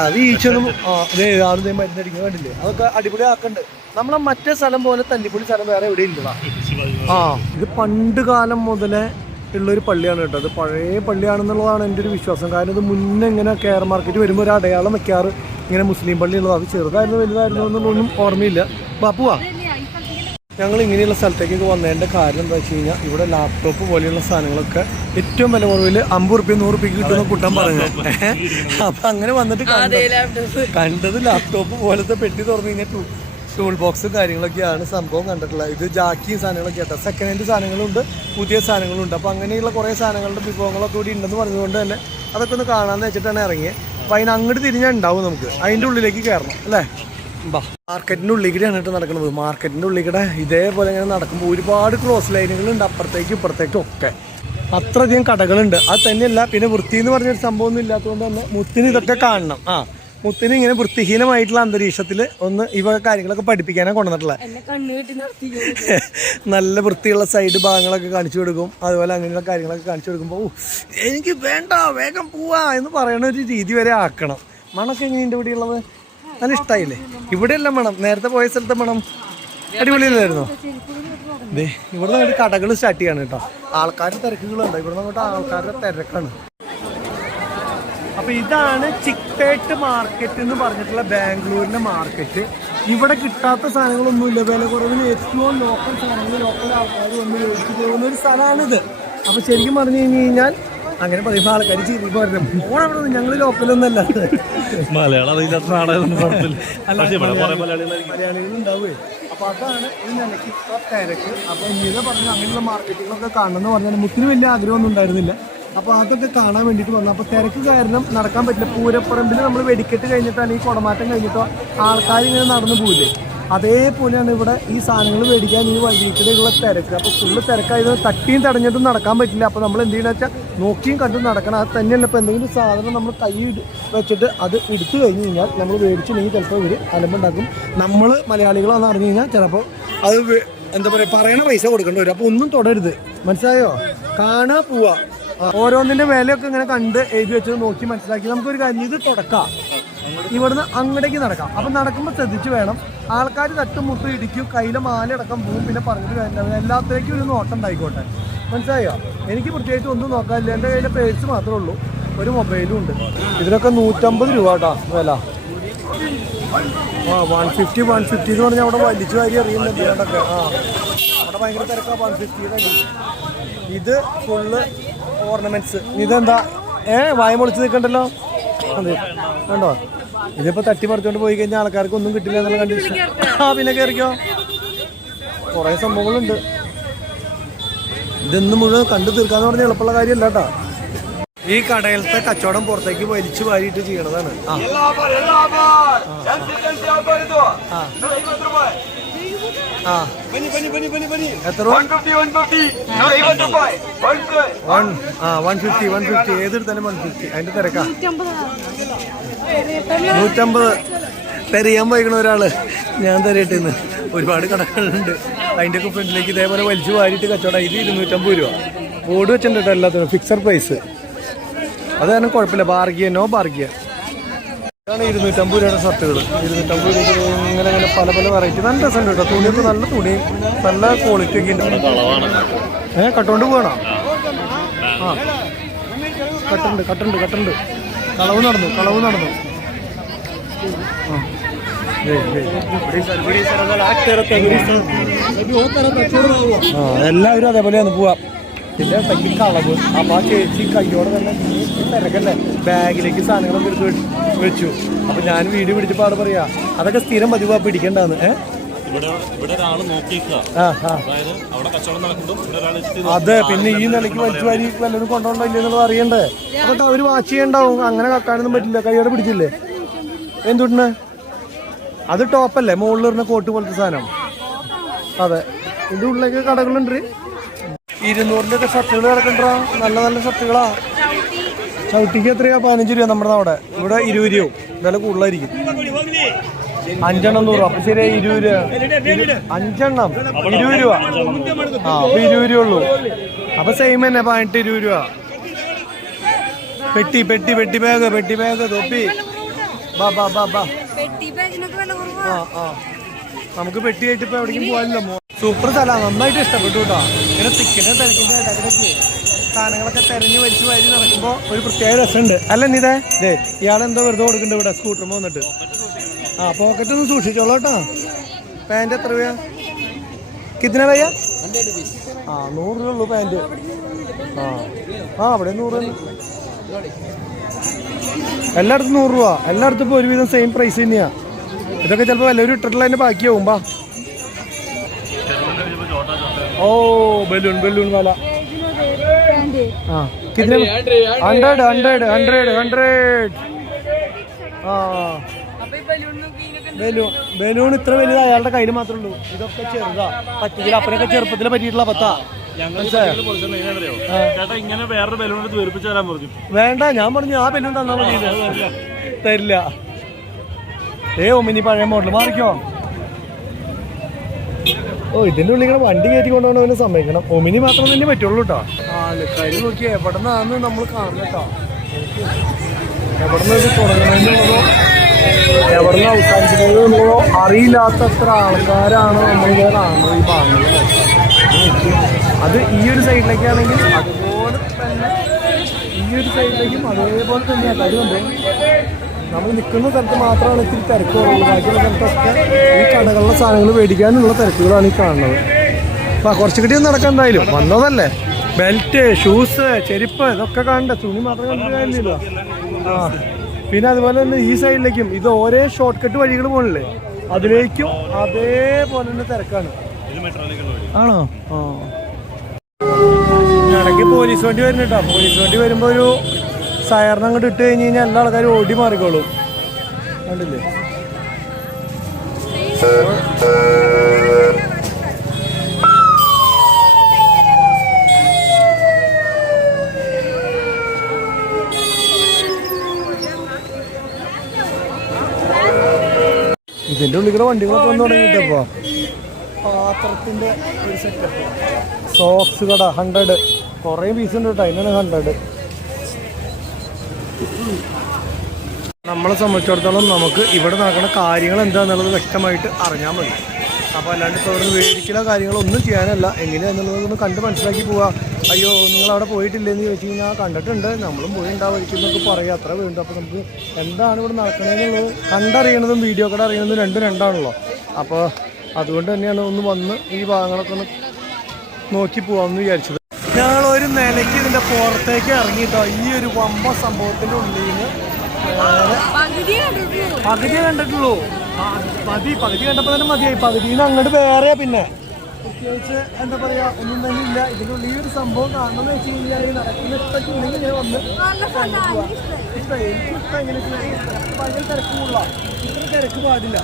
അത് ഈച്ചൊന്നും അതേ ആളും മരുന്നടിക്കുന്നത് കണ്ടില്ലേ. അതൊക്കെ അടിപൊളി ആക്കണ്ട്. നമ്മളെ മറ്റേ സ്ഥലം പോലെ തല്ലിപ്പൊളി സ്ഥലം വേറെ എവിടെ ഇല്ലടാ. ഇത് പണ്ട് കാലം മുതലേ ഉള്ളൊരു പള്ളിയാണ് കേട്ടോ. അത് പഴയ പള്ളിയാണെന്നുള്ളതാണ് എൻ്റെ ഒരു വിശ്വാസം. കാരണം ഇത് മുന്നേ ഇങ്ങനെ കെയർ മാർക്കറ്റ് വരുമ്പോൾ ഒരു അടയാളം വെക്കാറ് ഇങ്ങനെ മുസ്ലിം പള്ളി ഉള്ളത്. അത് ചെറുതായിരുന്നു വലുതായിരുന്നു എന്നൊന്നും ഓർമ്മയില്ല. ബാപ്പുവാ, ഞങ്ങൾ ഇങ്ങനെയുള്ള സ്ഥലത്തേക്കൊക്കെ വന്നതിൻ്റെ കാരണം എന്താ വെച്ച് കഴിഞ്ഞാൽ ഇവിടെ ലാപ്ടോപ്പ് പോലെയുള്ള സാധനങ്ങളൊക്കെ ഏറ്റവും വില കുറവിൽ 50 റുപ്യ 100 റുപ്യക്ക് കിട്ടുന്ന കുട്ടം പറഞ്ഞു. അപ്പം അങ്ങനെ വന്നിട്ട് കണ്ടത് ലാപ്ടോപ്പ് പോലത്തെ പെട്ടി തുറന്നു കഴിഞ്ഞാൽ ടൂൾ ബോക്സ് കാര്യങ്ങളൊക്കെയാണ് സംഭവം കണ്ടിട്ടുള്ളത്. ഇത് ജാക്കിയും സാധനങ്ങളൊക്കെ ആട്ടോ. സെക്കൻഡ് ഹാൻഡ് സാധനങ്ങളുണ്ട്, പുതിയ സാധനങ്ങളുണ്ട്. അപ്പോൾ അങ്ങനെയുള്ള കുറേ സാധനങ്ങളുടെ വിഭവങ്ങളൊക്കെ കൂടി ഉണ്ടെന്ന് പറഞ്ഞതുകൊണ്ട് തന്നെ അതൊക്കെ ഒന്ന് കാണാമെന്ന് വെച്ചിട്ടാണ് ഇറങ്ങിയത്. അപ്പോൾ അതിന് അങ്ങോട്ട് തിരിഞ്ഞാൽ ഉണ്ടാവും, നമുക്ക് അതിൻ്റെ ഉള്ളിലേക്ക് കയറണം അല്ലേ. മാർക്കറ്റിൻ്റെ ഉള്ളിലേക്കാണ് കേട്ടോ നടക്കുന്നത്. മാർക്കറ്റിൻ്റെ ഉള്ളിലൂടെ ഇതേപോലെ ഇങ്ങനെ നടക്കുമ്പോൾ ഒരുപാട് ക്രോസ് ലൈനുകളുണ്ട് അപ്പുറത്തേക്കും ഇപ്പുറത്തേക്കും ഒക്കെ. അത്രയധികം കടകളുണ്ട്. അത് തന്നെയല്ല, പിന്നെ വൃത്തി എന്ന് പറഞ്ഞൊരു സംഭവമൊന്നും ഇല്ലാത്തതുകൊണ്ട് തന്നെ മുത്തിന് ഇതൊക്കെ കാണണം. മുത്തിന് ഇങ്ങനെ വൃത്തിഹീനമായിട്ടുള്ള അന്തരീക്ഷത്തിൽ ഒന്ന് ഇവ കാര്യങ്ങളൊക്കെ പഠിപ്പിക്കാനാണ് കൊണ്ടുവന്നിട്ടുള്ളത്. നല്ല വൃത്തിയുള്ള സൈഡ് ഭാഗങ്ങളൊക്കെ കാണിച്ചു കൊടുക്കും. അതുപോലെ അങ്ങനെയുള്ള കാര്യങ്ങളൊക്കെ കാണിച്ചു കൊടുക്കുമ്പോൾ എനിക്ക് വേണ്ട വേഗം പോവാ എന്ന് പറയുന്ന ഒരു രീതി വരെ ആക്കണം. മണമൊക്കെ എങ്ങനെയുണ്ട് ഇവിടെ ഉള്ളത്? നല്ല ഇഷ്ടമായില്ലേ? ഇവിടെയല്ല മണം, നേരത്തെ പോയ സ്ഥലത്തെ മണം അടിപൊളിയല്ലായിരുന്നോ? അതെ, ഇവിടെ നിന്ന് കടകൾ സ്റ്റാർട്ട് ചെയ്യാണ് കേട്ടോ. ആൾക്കാരുടെ തിരക്കുകളുണ്ട്. ഇവിടെ നിന്ന് ആൾക്കാരുടെ തിരക്കാണ്. അപ്പോൾ ഇതാണ് ചിക്പേട്ട് മാർക്കറ്റ് എന്ന് പറഞ്ഞിട്ടുള്ള ബാംഗ്ലൂരിൻ്റെ മാർക്കറ്റ്. ഇവിടെ കിട്ടാത്ത സാധനങ്ങളൊന്നുമില്ല. വില കുറവിന് ഏറ്റവും ലോക്കൽ സാധനങ്ങൾ ലോക്കൽ ആൾക്കാർ വന്ന് മേടിച്ച് പോകുന്ന ഒരു സ്ഥലമാണിത്. അപ്പോൾ ശരിക്കും പറഞ്ഞു കഴിഞ്ഞാൽ അങ്ങനെ പറയുമ്പോൾ ആൾക്കാർ ചിരി പറഞ്ഞു ഓണവിടെ ഞങ്ങൾ ലോക്കലൊന്നും അല്ലാതെ മലയാളികളുണ്ടാവേ. അപ്പോൾ അതാണ് ഈ നിലയ്ക്ക് ഇത്ര തിരക്ക്. അപ്പോൾ ഇങ്ങനെ പറഞ്ഞു അങ്ങനെയുള്ള മാർക്കറ്റുകളൊക്കെ കാണണമെന്ന് പറഞ്ഞാൽ മുത്തിന് വലിയ ആഗ്രഹമൊന്നും ഉണ്ടായിരുന്നില്ല. അപ്പോൾ അതൊക്കെ കാണാൻ വേണ്ടിയിട്ട് വന്നു. അപ്പോൾ തിരക്ക് കാരണം നടക്കാൻ പറ്റില്ല. പൂരപ്പറമ്പിൽ നമ്മൾ വെടിക്കെട്ട് കഴിഞ്ഞിട്ടോ അല്ലെങ്കിൽ കുടമാറ്റം കഴിഞ്ഞിട്ടോ ആൾക്കാർ ഇങ്ങനെ നടന്നു പോയില്ലേ, അതേപോലെയാണ് ഇവിടെ ഈ സാധനങ്ങൾ മേടിക്കാൻ ഈ വഴിയിലുള്ള തിരക്ക്. അപ്പോൾ ഫുള്ള് തിരക്കായത് തട്ടിയും തടഞ്ഞിട്ടും നടക്കാൻ പറ്റില്ല. അപ്പോൾ നമ്മൾ എന്ത് ചെയ്യുന്നത് വെച്ചാൽ നോക്കിയും കണ്ടും നടക്കണം. അത് തന്നെയല്ല, ഇപ്പോൾ എന്തെങ്കിലും സാധനം നമ്മൾ കൈ വെച്ചിട്ട് അത് എടുത്തു കഴിഞ്ഞ് കഴിഞ്ഞാൽ നമ്മൾ മേടിച്ചില്ലെങ്കിൽ ചിലപ്പോൾ ഇവർ അലമ്പുണ്ടാക്കും. നമ്മൾ മലയാളികളാണെന്ന് അറിഞ്ഞു കഴിഞ്ഞാൽ ചിലപ്പോൾ അത് എന്താ പറയുക പറയണ പൈസ കൊടുക്കേണ്ടി വരും. അപ്പോൾ ഒന്നും തുടരുത്, മനസ്സിലായോ? കാണാൻ പോവാ. ഓരോന്നിൻ്റെ വിലയൊക്കെ ഇങ്ങനെ കണ്ട് എഴുതി വെച്ചത് നോക്കി മനസ്സിലാക്കി നമുക്കൊരു കാര്യം ഇത് തുടക്കാം. ഇവിടുന്ന് അങ്ങടേക്ക് നടക്കാം. അപ്പം നടക്കുമ്പോൾ ശ്രദ്ധിച്ച് വേണം. ആൾക്കാർ തട്ടും മുട്ടും ഇടിക്കും, കയ്യിലെ മാലടക്കം പോവും. പിന്നെ പറഞ്ഞിട്ട് കാര്യമില്ല, എല്ലാത്തിലേക്കും ഒരു നോട്ടം ഉണ്ടായിക്കോട്ടെ, മനസ്സിലായോ? എനിക്ക് പ്രത്യേകിച്ച് ഒന്നും നോക്കാനില്ല. എൻ്റെ കയ്യിലെ പേഴ്സ് മാത്രമേ ഉള്ളൂ, ഒരു മൊബൈലും ഉണ്ട്. ഇതിനൊക്കെ 150 രൂപ കേട്ടോ വില. 150 എന്ന് പറഞ്ഞാൽ അവിടെ വലിച്ചു വാരി അറിയുന്നുണ്ട് ഇതൊക്കെ. അവിടെ ഭയങ്കര തിരക്കാണ് 150യുടെ അടി. ഇത് ഫുള്ള് ഓർണമെന്റ്സ്. ഇതെന്താ വായ പൊളിച്ച് നിൽക്കണ്ടല്ലോ, അതെ കണ്ടോ? ഇതിപ്പോൾ തട്ടി പറിച്ചുകൊണ്ട് പോയി കഴിഞ്ഞാൽ ആൾക്കാർക്ക് ഒന്നും കിട്ടില്ല എന്നുള്ള കണ്ടീഷൻ. പിന്നെ കയറിക്കോ, കുറേ സംഭവങ്ങളുണ്ട്. ഇതൊന്നും മുഴുവൻ കണ്ടു തീർക്കാന്ന് പറഞ്ഞാൽ എളുപ്പമുള്ള കാര്യമല്ല കേട്ടോ. ഈ കടയിലത്തെ കച്ചവടം പുറത്തേക്ക് വലിച്ചു വാരിയിട്ട് ചെയ്യണതാണ്. എത്ര? 150 ഏതെടുത്താലും 150. അതിന്റെ തിരക്കാ. 150 തെരയാൻ പോയിക്കണ ഒരാള്. ഞാൻ തെരയിട്ടിന്ന് ഒരുപാട് കടകളുണ്ട്. അതിൻ്റെയൊക്കെ ഫ്രണ്ടിലേക്ക് ഇതേപോലെ വലിച്ചു വാരിയിട്ട് കച്ചവടം. ഇത് 250 രൂപ ബോർഡ് വെച്ചിട്ടുണ്ട് കേട്ടോ. എല്ലാത്തിനും ഫിക്സഡ് പ്രൈസ്. അത് കാരണം കുഴപ്പമില്ല. ബാർഗിയ നോ ബാർഗിയ. ഇതാണ് 250 രൂപയുടെ ഷർട്ടുകൾ. 250 രൂപ ഇങ്ങനെ ഇങ്ങനെ പല പല വെറൈറ്റി. നല്ല രസമുണ്ട് കേട്ടോ. തുണിയൊക്കെ നല്ല തുണി, നല്ല ക്വാളിറ്റി ഒക്കെ ഉണ്ട്. കട്ടുകൊണ്ട് പോകണോ? ആ കട്ടുണ്ട്. കളവ് നടന്നു. എല്ലാവരും അതേപോലെയാണ് പോവാ. പിന്നെ ഭയങ്കര കളവ്. അപ്പൊ ആ ചേച്ചി കയ്യോടെ തന്നെ തിരക്കല്ലേ, ബാഗിലേക്ക് സാധനങ്ങളൊക്കെ എടുത്ത് വെച്ചു. അപ്പൊ ഞാൻ വീഡിയോ പിടിച്ചപ്പോ ആള് പറയാ അതൊക്കെ സ്ഥിരം പതിവാ പിടിക്കണ്ടാന്ന്. അതെ, പിന്നെ ഈ നിലയ്ക്ക് വലിച്ചു വാരി വല്ലതും കൊണ്ടുപോകണ്ടോ ഇല്ലെന്നുള്ളത് അറിയണ്ടേ. അപ്പൊ അവര് വാച്ച് ചെയ്യണ്ടാവും. അങ്ങനെ കക്കാനൊന്നും പറ്റില്ല. കയ്യോടെ പിടിച്ചില്ലേ എന്തുട്ടിന്? അത് ടോപ്പല്ലേ, മുകളിൽ വരുന്ന കോട്ട് പോലത്തെ സാധനം. അതെ, ഇതിന്റെ ഉള്ളിലേക്ക് കടകളുണ്ട്. 200-ന്റെ ഷർട്ടുകൾ കിടക്കണ്ടാ. നല്ല നല്ല ഷർട്ടുകളാ. ചവിട്ടിക്ക് എത്രയാ? 15 രൂപ. നമ്മുടെ അവിടെ ഇവിടെ 20 രൂപ. വില കൂടുതലായിരിക്കും. 5 എണ്ണം 100. അപ്പൊ ശരി, 20 രൂപ. 5 എണ്ണം 20 രൂപ. ആ, അപ്പൊ 20 രൂപ ഉള്ളൂ. അപ്പൊ സെയിം തന്നെ, 18 20 രൂപ. പെട്ടി ബാഗ് തൊപ്പി. ബാ. നമുക്ക് പെട്ടിയായിട്ട് ഇപ്പൊ എവിടേക്കും പോകാനില്ല. സൂപ്പർ സ്ഥലമാണ്. നന്നായിട്ട് ഇഷ്ടപ്പെട്ടു കേട്ടോ. ഇങ്ങനെ തിക്കിന്റെ തിരക്കിന്റെ ഇടയ്ക്കിടയ്ക്ക് സാധനങ്ങളൊക്കെ തെരഞ്ഞു വലിച്ചു വാരി നടക്കുമ്പോ ഒരു പ്രത്യേക രസമുണ്ട്. അല്ല നീതേ, ഇയാളെന്തോ വെറുതെ കൊടുക്കുന്നുണ്ട് ഇവിടെ സ്കൂട്ടർ വന്നിട്ട്. ആ, പോക്കറ്റ് ഒന്ന് സൂക്ഷിച്ചോളൂ കേട്ടോ. പാൻറ് എത്ര രൂപ? കിത്തിന ഭയ്യ? 100 രൂപ ഉള്ളൂ പാൻറ്. അവിടെ 100. എല്ലായിടത്തും 100 രൂപ. എല്ലായിടത്തും ഇപ്പോൾ ഒരുവിധം സെയിം പ്രൈസ് തന്നെയാ. ഇതൊക്കെ ചിലപ്പോൾ എല്ലാവരും ഇട്ടിട്ടുള്ള അതിന്റെ ബാക്കിയാവും. ബാ. ഓ, ബലൂൺ വില. ആ, 100. ആ, ബലൂൺ ഇത്ര വലുത് അയാളുടെ കയ്യിൽ മാത്രമേ ഉള്ളൂ. ഇതൊക്കെ ചെറുതാ. പറ്റില്ല. അപ്പനൊക്കെ ചെറുപ്പത്തിൽ പറ്റിയിട്ടുള്ള പത്താ. വേണ്ട, ഞാൻ പറഞ്ഞു ആ ബലൂൺ തന്നാ മതി. തരില്ല. ഒമിനി പഴയ മോഡൽ മാറിക്കോ. ഓ, ഇതിന്റെ ഉള്ളിൽ ഇങ്ങനെ വണ്ടി കയറ്റി കൊണ്ടുപോകണവന് സമ്മതിക്കണം. ഒമിനി മാത്രം തന്നെ പറ്റുള്ളൂ കേട്ടോ. കാര്യം നോക്കിയാൽ എവിടെ നിന്നാണ് നമ്മൾ കാണുന്നത് കേട്ടോ. എവിടെ നിന്ന് ഇത് തുടങ്ങുന്നതെന്നുള്ളതോ എവിടെ നിന്ന് അവസാനിക്കുന്നതെന്നുള്ളതോ അറിയില്ലാത്തത്ര ആൾക്കാരാണ് നമ്മളിങ്ങനെ കാണുന്നത് ഈ ഭാഗങ്ങളിൽ. അത് ഈ ഒരു സൈഡിലേക്കാണെങ്കിൽ അതുപോലെ തന്നെ ഈ ഒരു സൈഡിലേക്കും അതേപോലെ തന്നെയാണ്. അതുകൊണ്ട് നമ്മൾ നിൽക്കുന്ന സ്ഥലത്ത് മാത്രമാണ് ഇത്തിരി തിരക്ക് കുറവുള്ളൂ. ബാക്കിയുള്ള സ്ഥലത്തൊക്കെ ഈ കടകളിലെ സാധനങ്ങൾ മേടിക്കാനുള്ള തിരക്കുകളാണ് ഈ കാണുന്നത്. അപ്പം കുറച്ച് കിട്ടിയൊന്നും നടക്കാൻ എന്തായാലും വന്നതല്ലേ. ബെൽറ്റ്, ഷൂസ്, ചെരുപ്പ് ഇതൊക്കെ കാണണ്ടേ. തുണി മാത്രം കണ്ടിട്ട് കാര്യമില്ലല്ലോ. ആ, പിന്നെ അതുപോലെ തന്നെ ഈ സൈഡിലേക്കും ഇത് ഓരോ ഷോർട്ട് കട്ട് വഴികൾ പോകണില്ലേ, അതിലേക്കും അതേപോലെ തന്നെ തിരക്കാണ്. ആണോ? ആ, ഇടയ്ക്ക് പോലീസ് വണ്ടി വരുന്നുണ്ടോ. പോലീസ് വണ്ടി വരുമ്പോൾ ഒരു സയറിന് അങ്ങോട്ട് ഇട്ട് കഴിഞ്ഞ് കഴിഞ്ഞാൽ എല്ലാ ആൾക്കാരും ഓടി മാറിക്കോളും. കണ്ടില്ലേ? ഇതിന്റെ ഉള്ളിൽ വണ്ടികളൊക്കെ വന്ന് തുടങ്ങിയിട്ടപ്പോ പാത്രത്തിന്റെ ഒരു സെറ്റപ്പ്. സോക്സ് കട 100. കുറേ പീസ് ഉണ്ട് കേട്ടോ. അതിനാണ് 100. നമ്മളെ സംബന്ധിച്ചിടത്തോളം നമുക്ക് ഇവിടെ നടക്കുന്ന കാര്യങ്ങൾ എന്താണെന്നുള്ളത് വ്യക്തമായിട്ട് അറിഞ്ഞാൽ മതി. അപ്പോൾ അല്ലാണ്ട് ഇപ്പോൾ ഇവിടെ മേടിക്കുന്ന കാര്യങ്ങളൊന്നും ചെയ്യാനല്ല. എങ്ങനെയാണെന്നുള്ളതൊന്ന് കണ്ട് മനസ്സിലാക്കി പോവാം. അയ്യോ, നിങ്ങളവിടെ പോയിട്ടില്ലെന്ന് ചോദിച്ചു കഴിഞ്ഞാൽ കണ്ടിട്ടുണ്ട്, നമ്മളും പോയി ഉണ്ടാവുമായിരിക്കും എന്നൊക്കെ പറയാം. അത്ര വേണ്ട. അപ്പോൾ നമുക്ക് എന്താണ് ഇവിടെ നടക്കണമെന്നുള്ളത് കണ്ടറിയണതും വീഡിയോ കൂടെ അറിയണതും രണ്ടാണല്ലോ. അപ്പോൾ അതുകൊണ്ട് തന്നെയാണ് ഒന്ന് വന്ന് ഈ ഭാഗങ്ങളൊക്കെ ഒന്ന് നോക്കി പോകാമെന്ന് വിചാരിച്ചത്. ഞങ്ങളൊരു നിലയ്ക്ക് ഇതിൻ്റെ പുറത്തേക്ക് ഇറങ്ങിയിട്ടോ. ഈ ഒരു വമ്പ സംഭവത്തിൻ്റെ ഉള്ളിൽ നിന്ന് പകുതി കണ്ടിട്ടുള്ളൂ. പകുതി കണ്ടപ്പോൾ തന്നെ മതിയായി. പകുതിയിൽ നിന്ന് അങ്ങോട്ട് വേറെ പിന്നെ പ്രത്യേകിച്ച് എന്താ പറയുക ഒന്നും തന്നെ ഇല്ല. ഇതിൻ്റെ ഉള്ളിൽ ഈ ഒരു സംഭവം കാണണമെന്ന് വെച്ച് കഴിഞ്ഞാൽ നടക്കുന്ന ഇഷ്ടത്തിൽ ഇങ്ങനെ വന്ന് എനിക്കിഷ്ടം എങ്ങനെ ഭയങ്കര തിരക്ക് കൂടുതല. ഇത്ര തിരക്ക് പാടില്ല.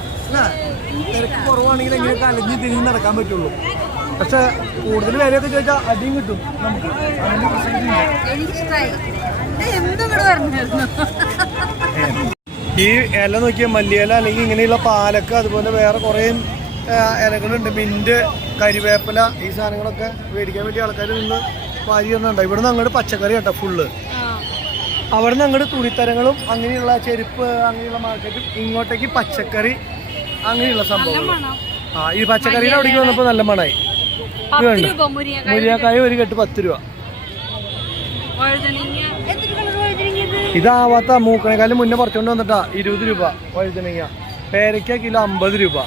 തിരക്ക് കുറവാണെങ്കിൽ എങ്ങനെയൊക്കെ അലഞ്ഞ് തിരിഞ്ഞ് നടക്കാൻ പറ്റുള്ളൂ. പക്ഷെ കൂടുതൽ വിലയൊക്കെ ചോദിച്ചാൽ അടിയും കിട്ടും നമുക്ക്. ഈ ഇല നോക്കിയാൽ മല്ലിയില അല്ലെങ്കിൽ ഇങ്ങനെയുള്ള പാലക്ക, അതുപോലെ വേറെ കുറേ ഇലകളുണ്ട്. മിന്റ്, കരിവേപ്പില, ഈ സാധനങ്ങളൊക്കെ മേടിക്കാൻ വേണ്ടി ആൾക്കാർ നിന്ന് വാരി തന്നുണ്ട്. ഇവിടെ നിന്ന് അങ്ങോട്ട് പച്ചക്കറി കേട്ടോ ഫുള്ള്. അവിടെ നിന്ന് അങ്ങോട്ട് തുണിത്തരങ്ങളും അങ്ങനെയുള്ള ചെരുപ്പ് അങ്ങനെയുള്ള മാർക്കറ്റും, ഇങ്ങോട്ടേക്ക് പച്ചക്കറി അങ്ങനെയുള്ള സംഭവങ്ങൾ. ഈ പച്ചക്കറിയുടെ അവിടേക്ക് വന്നപ്പോൾ നല്ല മണായി. മുരിങ്ങക്കായ ഒരു കെട്ട് 10 രൂപ. ഇതാവാത്ത മൂക്കണേക്കാളും മുന്നേ പറിച്ചോണ്ട് വന്നിട്ടാ 20 രൂപ വഴുതനങ്ങ. പേരയ്ക്ക കിലോ 50 രൂപ.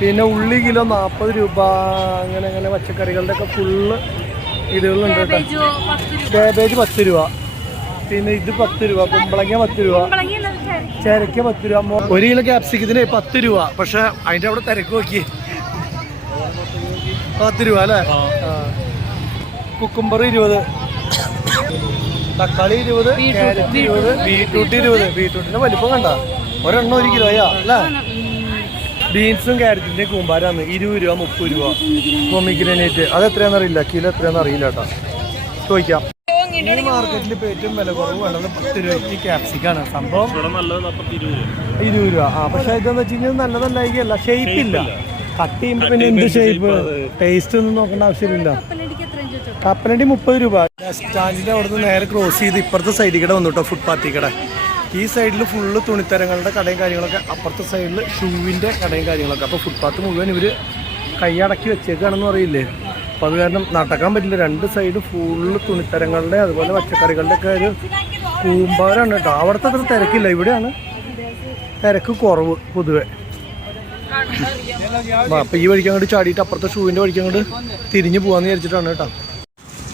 പിന്നെ ഉള്ളി കിലോ 40 രൂപ. അങ്ങനെ അങ്ങനെ പച്ചക്കറികളുടെ ഒക്കെ ഫുള്ള് ഇതുകളുണ്ട് കേട്ടോ. കാബേജ് 10 രൂപ. പിന്നെ ഇത് 10 രൂപ. കുമ്പളങ്ങ 10 രൂപ. ചേരയ്ക്ക 10 രൂപ. 1 കിലോ ക്യാപ്സിക്കത്തിന് 10 രൂപ. പക്ഷെ അതിന്റെ അവിടെ തിരക്ക് നോക്കി 10 രൂപ അല്ലേ. കുക്കുംബർ 20, തക്കാളി 20, ക്യാരറ്റ് 20, ബീട്രൂട്ട് 20. ബീട്രൂട്ടിന്റെ വലിപ്പം കണ്ട, ഒരെണ്ണം 1 കിലോയാ അല്ലേ. ബീൻസും ക്യാരറ്റിന്റെ കൂമ്പാരാണ് 20 രൂപ 30 രൂപ. പൊമിഗ്രനേറ്റ് അത് എത്രയാണെന്ന് അറിയില്ല, കിലോ എത്രയാണെന്ന് അറിയില്ല കേട്ടോ, ചോദിക്കാം. ഈ മാർക്കറ്റിൽ ഇപ്പോൾ ഏറ്റവും വില കുറവ് വേണ്ടത് 10 രൂപയ്ക്ക് ക്യാപ്സിക്കാണ്. സംഭവം 20 രൂപ. പക്ഷെ ഇതെന്ന് വെച്ച് കഴിഞ്ഞാൽ നല്ലതല്ലായിരിക്കല്ല, ഷേപ്പ് ഇല്ല. കട്ട് ചെയ്യുമ്പോൾ പിന്നെ എന്ത് ഷേപ്പ്, ടേസ്റ്റ് ഒന്നും നോക്കേണ്ട ആവശ്യമില്ല. കപ്പലണ്ടി 30 രൂപ. സ്റ്റാൻഡിന്റെ അവിടെ നിന്ന് നേരെ ക്രോസ് ചെയ്ത് ഇപ്പുറത്തെ സൈഡിൽ കൂടെ വന്നു കേട്ടോ, ഫുട്പാത്തിൽ കൂടെ. ഈ സൈഡിൽ ഫുള്ള് തുണിത്തരങ്ങളുടെ കടയും കാര്യങ്ങളൊക്കെ, അപ്പുറത്തെ സൈഡിൽ ഷൂവിൻ്റെ കടയും കാര്യങ്ങളൊക്കെ. അപ്പോൾ ഫുട്പാത്ത് മുഴുവൻ ഇവർ കൈയടക്കി വെച്ചേക്കാണെന്ന് പറയില്ലേ. അപ്പോൾ അത് കാരണം നടക്കാൻ പറ്റില്ല. 2 സൈഡ് ഫുള്ള് തുണിത്തരങ്ങളുടെ അതുപോലെ പച്ചക്കറികളുടെ ഒക്കെ ഒരു കൂമ്പാരാണ് കേട്ടോ. അവിടുത്തെ അത്ര തിരക്കില്ല, ഇവിടെയാണ് തിരക്ക് കുറവ് പൊതുവെ. അപ്പോൾ ഈ വഴിക്ക് അങ്ങോട്ട് ചാടിയിട്ട് അപ്പുറത്തെ ഷൂവിൻ്റെ വഴിക്ക് അങ്ങോട്ട് തിരിഞ്ഞ് പോകാമെന്ന് വിചാരിച്ചിട്ടാണ് കേട്ടോ.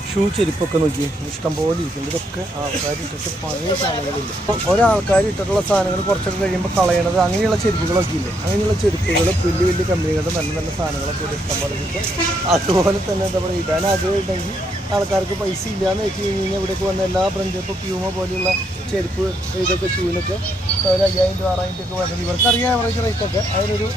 ഷൂ ചെരുപ്പൊക്കെ നോക്കി ഇഷ്ടം പോലെ ഇരിക്കുന്നുണ്ട്. ഇതൊക്കെ ആൾക്കാർ ഇട്ടിട്ട് പഴയ സാധനങ്ങളില്ല. ഒരാൾക്കാർ ഇട്ടിട്ടുള്ള സാധനങ്ങൾ കുറച്ചൊക്കെ കഴിയുമ്പോൾ കളയണത് അങ്ങനെയുള്ള ചെരുപ്പുകളൊക്കെ ഇല്ലേ. അങ്ങനെയുള്ള ചെരുപ്പുകൾ വലിയ വലിയ കമ്പനികളുടെ നല്ല നല്ല സാധനങ്ങളൊക്കെ ഇഷ്ടം പോലെ കിട്ടും. അതുപോലെ തന്നെ എന്താ പറയുക, ഇടാൻ ആഗ്രഹമുണ്ടെങ്കിൽ ആൾക്കാർക്ക് പൈസ ഇല്ലയെന്ന് വെച്ച് കഴിഞ്ഞാൽ ഇവിടേക്ക് വന്ന എല്ലാ ബ്രാൻഡും ഇപ്പോൾ പ്യൂമ പോലെയുള്ള ചെരുപ്പ് ഇതൊക്കെ ഷൂവിനൊക്കെ ഒരു 5000 രൂപ 6000 രൂപയൊക്കെ വരുന്നത്. ഇവർക്കറിയാം ആവറേജ് റേറ്റൊക്കെ. അതിനൊരു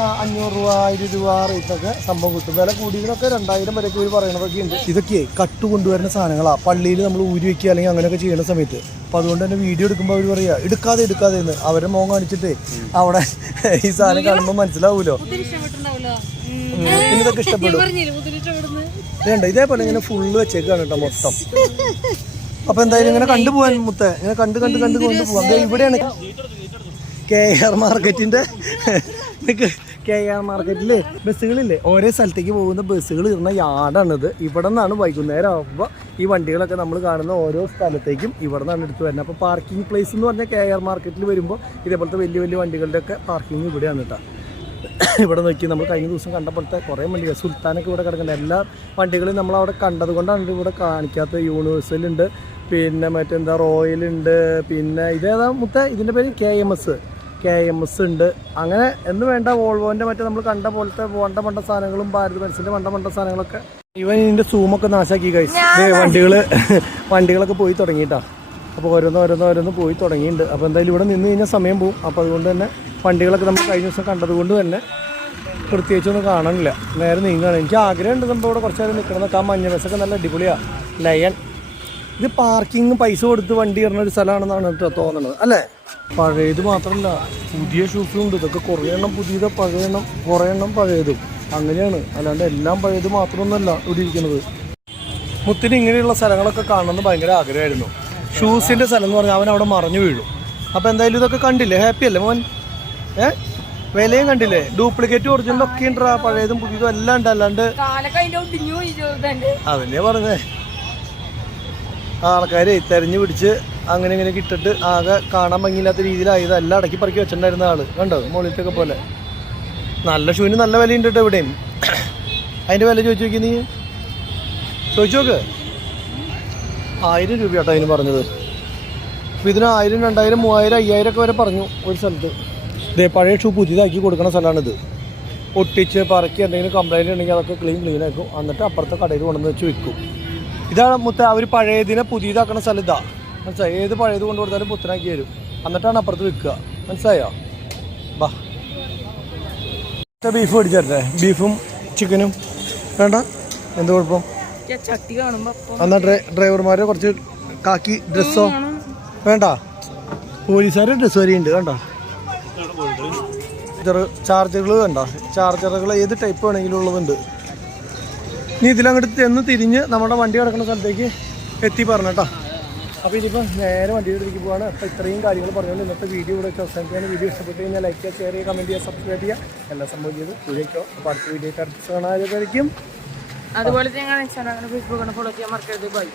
500 രൂപ 1000 രൂപ റേറ്റൊക്കെ സംഭവം കിട്ടും. വില കൂടിയതിനൊക്കെ 2000 വരെയൊക്കെ ഇവർ പറയണതൊക്കെ ഉണ്ട്. ഇതൊക്കെ കട്ട് കൊണ്ടുവരുന്ന സാധനങ്ങളാണ്. പള്ളിയിൽ നമ്മൾ ഊരി വയ്ക്കുക അല്ലെങ്കിൽ അങ്ങനെയൊക്കെ ചെയ്യുന്ന സമയത്ത്. അപ്പോൾ അതുകൊണ്ട് തന്നെ വീഡിയോ എടുക്കുമ്പോൾ അവർ പറയുക എടുക്കാതെ എന്ന്. അവരെ മോൻ കാണിച്ചിട്ട് അവിടെ ഈ സാധനം കാണുമ്പോൾ മനസ്സിലാവൂലോ. ഇതൊക്കെ ഇഷ്ടപ്പെടും. വേണ്ട ഇതേപോലെ ഇങ്ങനെ ഫുള്ള് വെച്ചേക്കാണ് കേട്ടോ മൊത്തം. അപ്പൊ എന്തായാലും ഇങ്ങനെ കണ്ടുപോകാൻ മുത്തേ, ഇങ്ങനെ കണ്ട് കൊണ്ടുപോകാം. ഇവിടെയാണ് KR മാർക്കറ്റിന്റെ KR മാർക്കറ്റില് ബസ്സുകളില്ലേ, ഓരോ സ്ഥലത്തേക്ക് പോകുന്ന ബസ്സുകൾ ഇരുന്ന യാർഡാണിത്. ഇവിടെ നിന്നാണ് വൈകുന്നേരം ആകുമ്പോൾ ഈ വണ്ടികളൊക്കെ നമ്മൾ കാണുന്ന ഓരോ സ്ഥലത്തേക്കും ഇവിടെ നിന്നാണ് എടുത്ത് വരുന്നത്. അപ്പോൾ പാർക്കിംഗ് പ്ലേസ് എന്ന് പറഞ്ഞാൽ KR മാർക്കറ്റിൽ വരുമ്പോൾ ഇതേപോലത്തെ വലിയ വലിയ വണ്ടികളുടെ ഒക്കെ പാർക്കിംഗ് ഇവിടെയാണ് കേട്ടോ. ഇവിടെ നോക്കി നമ്മൾ കഴിഞ്ഞ ദിവസം കണ്ടപ്പോഴത്തെ കുറേ വണ്ടികൾ സുൽത്താനൊക്കെ ഇവിടെ കിടക്കുന്നുണ്ട്. എല്ലാ വണ്ടികളും നമ്മളവിടെ കണ്ടത് കൊണ്ടാണ് ഇവിടെ കാണിക്കാത്തത്. യൂണിവേഴ്സലുണ്ട്, പിന്നെ മറ്റെന്താ റോയലുണ്ട്, പിന്നെ ഇതേതാ മുത്ത ഇതിൻ്റെ പേര് KMS ഉണ്ട്. അങ്ങനെ എന്ന് വേണ്ട വോൾവോൻ്റെ മറ്റേ നമ്മൾ കണ്ട പോലത്തെ വണ്ട സാധനങ്ങളും ഭാരത് ബെൻസിൻ്റെ വണ്ട സാധനങ്ങളൊക്കെ. ഇവൻ ഇതിൻ്റെ സൂമൊക്കെ നാശാക്കി കഴിച്ചു. വണ്ടികളൊക്കെ പോയി തുടങ്ങിയിട്ടാ. അപ്പോൾ ഓരോന്ന് പോയി തുടങ്ങിയിട്ടുണ്ട്. അപ്പോൾ എന്തായാലും ഇവിടെ നിന്ന് കഴിഞ്ഞാൽ സമയം പോകും. അപ്പോൾ അതുകൊണ്ട് തന്നെ വണ്ടികളൊക്കെ നമ്മൾ കഴിഞ്ഞ ദിവസം കണ്ടതുകൊണ്ട് തന്നെ പ്രത്യേകിച്ചൊന്നും കാണാനില്ല, നേരെ നീങ്ങുകയാണ്. എനിക്ക് ആഗ്രഹമുണ്ട് നമ്മൾ ഇവിടെ കുറച്ച് നേരം നിൽക്കണമെന്നൊക്കെ. ആ മഞ്ഞ ബസ്സൊക്കെ നല്ല അടിപൊളിയാണ്. ലയൺ ഇത് പാർക്കിങ് പൈസ കൊടുത്ത് വണ്ടി ഇടുന്ന ഒരു സ്ഥലമാണെന്നാണ് കേട്ടോ തോന്നുന്നത് അല്ലേ. പഴയത് മാത്രമല്ല പുതിയ ഷൂസും ഉണ്ട്. ഇതൊക്കെ കുറേ എണ്ണം പുതിയത്, കുറേ എണ്ണം പഴയതും അങ്ങനെയാണ്. അല്ലാണ്ട് എല്ലാം പഴയത് മാത്രമൊന്നുമല്ല ഇവിടെ ഇരിക്കുന്നത്. മുത്തിന് ഇങ്ങനെയുള്ള സ്ഥലങ്ങളൊക്കെ കാണണമെന്ന് ഭയങ്കര ആഗ്രഹമായിരുന്നു. ഷൂസിൻ്റെ സ്ഥലം എന്ന് പറഞ്ഞാൽ അവൻ അവിടെ മറിഞ്ഞു വീഴും. അപ്പോൾ എന്തായാലും ഇതൊക്കെ കണ്ടില്ലേ, ഹാപ്പി അല്ലേ മോൻ? വിലയും കണ്ടില്ലേ, ഡ്യൂപ്ലിക്കേറ്റ് ഒറിജിനൽ ഒക്കെ ഉണ്ട്, പഴയതും പുതിയതും എല്ലാം ഉണ്ട്. അല്ലാണ്ട് അതന്നെ പറഞ്ഞേ, ആൾക്കാർ തെരഞ്ഞു പിടിച്ച് അങ്ങനെ ഇങ്ങനെ ഇട്ടിട്ട് ആകെ കാണാൻ ഭംഗിയില്ലാത്ത രീതിയിലായത് എല്ലാം അടക്കി പറക്കി വെച്ചിട്ടുണ്ടായിരുന്ന ആള് കണ്ടോ, മുകളിലൊക്കെ പോലെ. നല്ല ഷൂവിന് നല്ല വിലയുണ്ട് കേട്ടോ ഇവിടെയും. അതിൻ്റെ വില ചോദിച്ചു നോക്കി, നീ ചോദിച്ചു നോക്ക്. 1000 രൂപ കേട്ടോ അതിന് പറഞ്ഞത്. അപ്പോൾ ഇതിന് 1000, 2000, 3000, 5000 ഒക്കെ വരെ പറഞ്ഞു ഒരു സ്ഥലത്ത്. ഇതേ പഴയ ഷൂ പുതിയതാക്കി കൊടുക്കുന്ന സ്ഥലമാണിത്. ഒട്ടിച്ച് പറക്കി എന്തെങ്കിലും കംപ്ലൈൻറ്റ് ഉണ്ടെങ്കിൽ അതൊക്കെ ക്ലീൻ ആക്കും. എന്നിട്ട് അപ്പുറത്തെ കടയിൽ കൊണ്ടുവന്ന് വെച്ച് വിൽക്കും. ഇതാണ് അവർ പഴയതിനെ പുതിയതാക്കുന്ന സ്ഥലം. ഇതാ മനസ്സിലായി, ഏത് പഴയത് കൊണ്ടു കൊടുത്താലും പുത്തനാക്കി വരും. എന്നിട്ടാണ് അപ്പുറത്ത് വിൽക്കുക, മനസ്സിലായോ? ബാ ബീഫ് മേടിച്ചേ, ബീഫും ചിക്കനും വേണ്ട, എന്ത് കുഴപ്പം? എന്നാ ഡ്രൈവർമാരെ കുറച്ച് കാക്കി ഡ്രസ്സോ വേണ്ട, പോലീസുകാരുടെ ഡ്രസ്സ് വരെയുണ്ട് കണ്ടോ. ചാർജറുകൾ വേണ്ട, ചാർജറുകൾ ഏത് ടൈപ്പ് വേണമെങ്കിലും ഉള്ളതുണ്ട്. നീ ഇതിലങ്ങോട്ട് ചെന്ന് തിരിഞ്ഞ് നമ്മുടെ വണ്ടി കിടക്കുന്ന സ്ഥലത്തേക്ക് എത്തി പറഞ്ഞേട്ടാ. അപ്പോൾ ഇനിയിപ്പോൾ നേരെ വണ്ടിയിലേക്ക് പോവാണ്. അപ്പോൾ ഇത്രയും കാര്യങ്ങൾ പറഞ്ഞുകൊണ്ട് ഇന്നത്തെ വീഡിയോ ഇവിടെ വെച്ച് അവസാനിക്കുകയാണ്. വീഡിയോ ഇഷ്ടപ്പെട്ട് കഴിഞ്ഞാൽ ലൈക്ക് ചെയ്യുക, ഷെയർ ചെയ്യുക, കമൻറ്റ് ചെയ്യുക, സബ്സ്ക്രൈബ് ചെയ്യുക എല്ലാം സംഭവം ചെയ്ത് വീഡിയോയ്ക്കോ. അപ്പോൾ അടുത്ത വീഡിയോ അടുത്ത് കാണാതായിരിക്കും. അതുപോലെ ഞങ്ങൾ ഇൻസ്റ്റാഗ്രാമിലും ഫേസ്ബുക്കിലും ഫോളോ ചെയ്യാൻ മറക്കരുത്. ബൈ.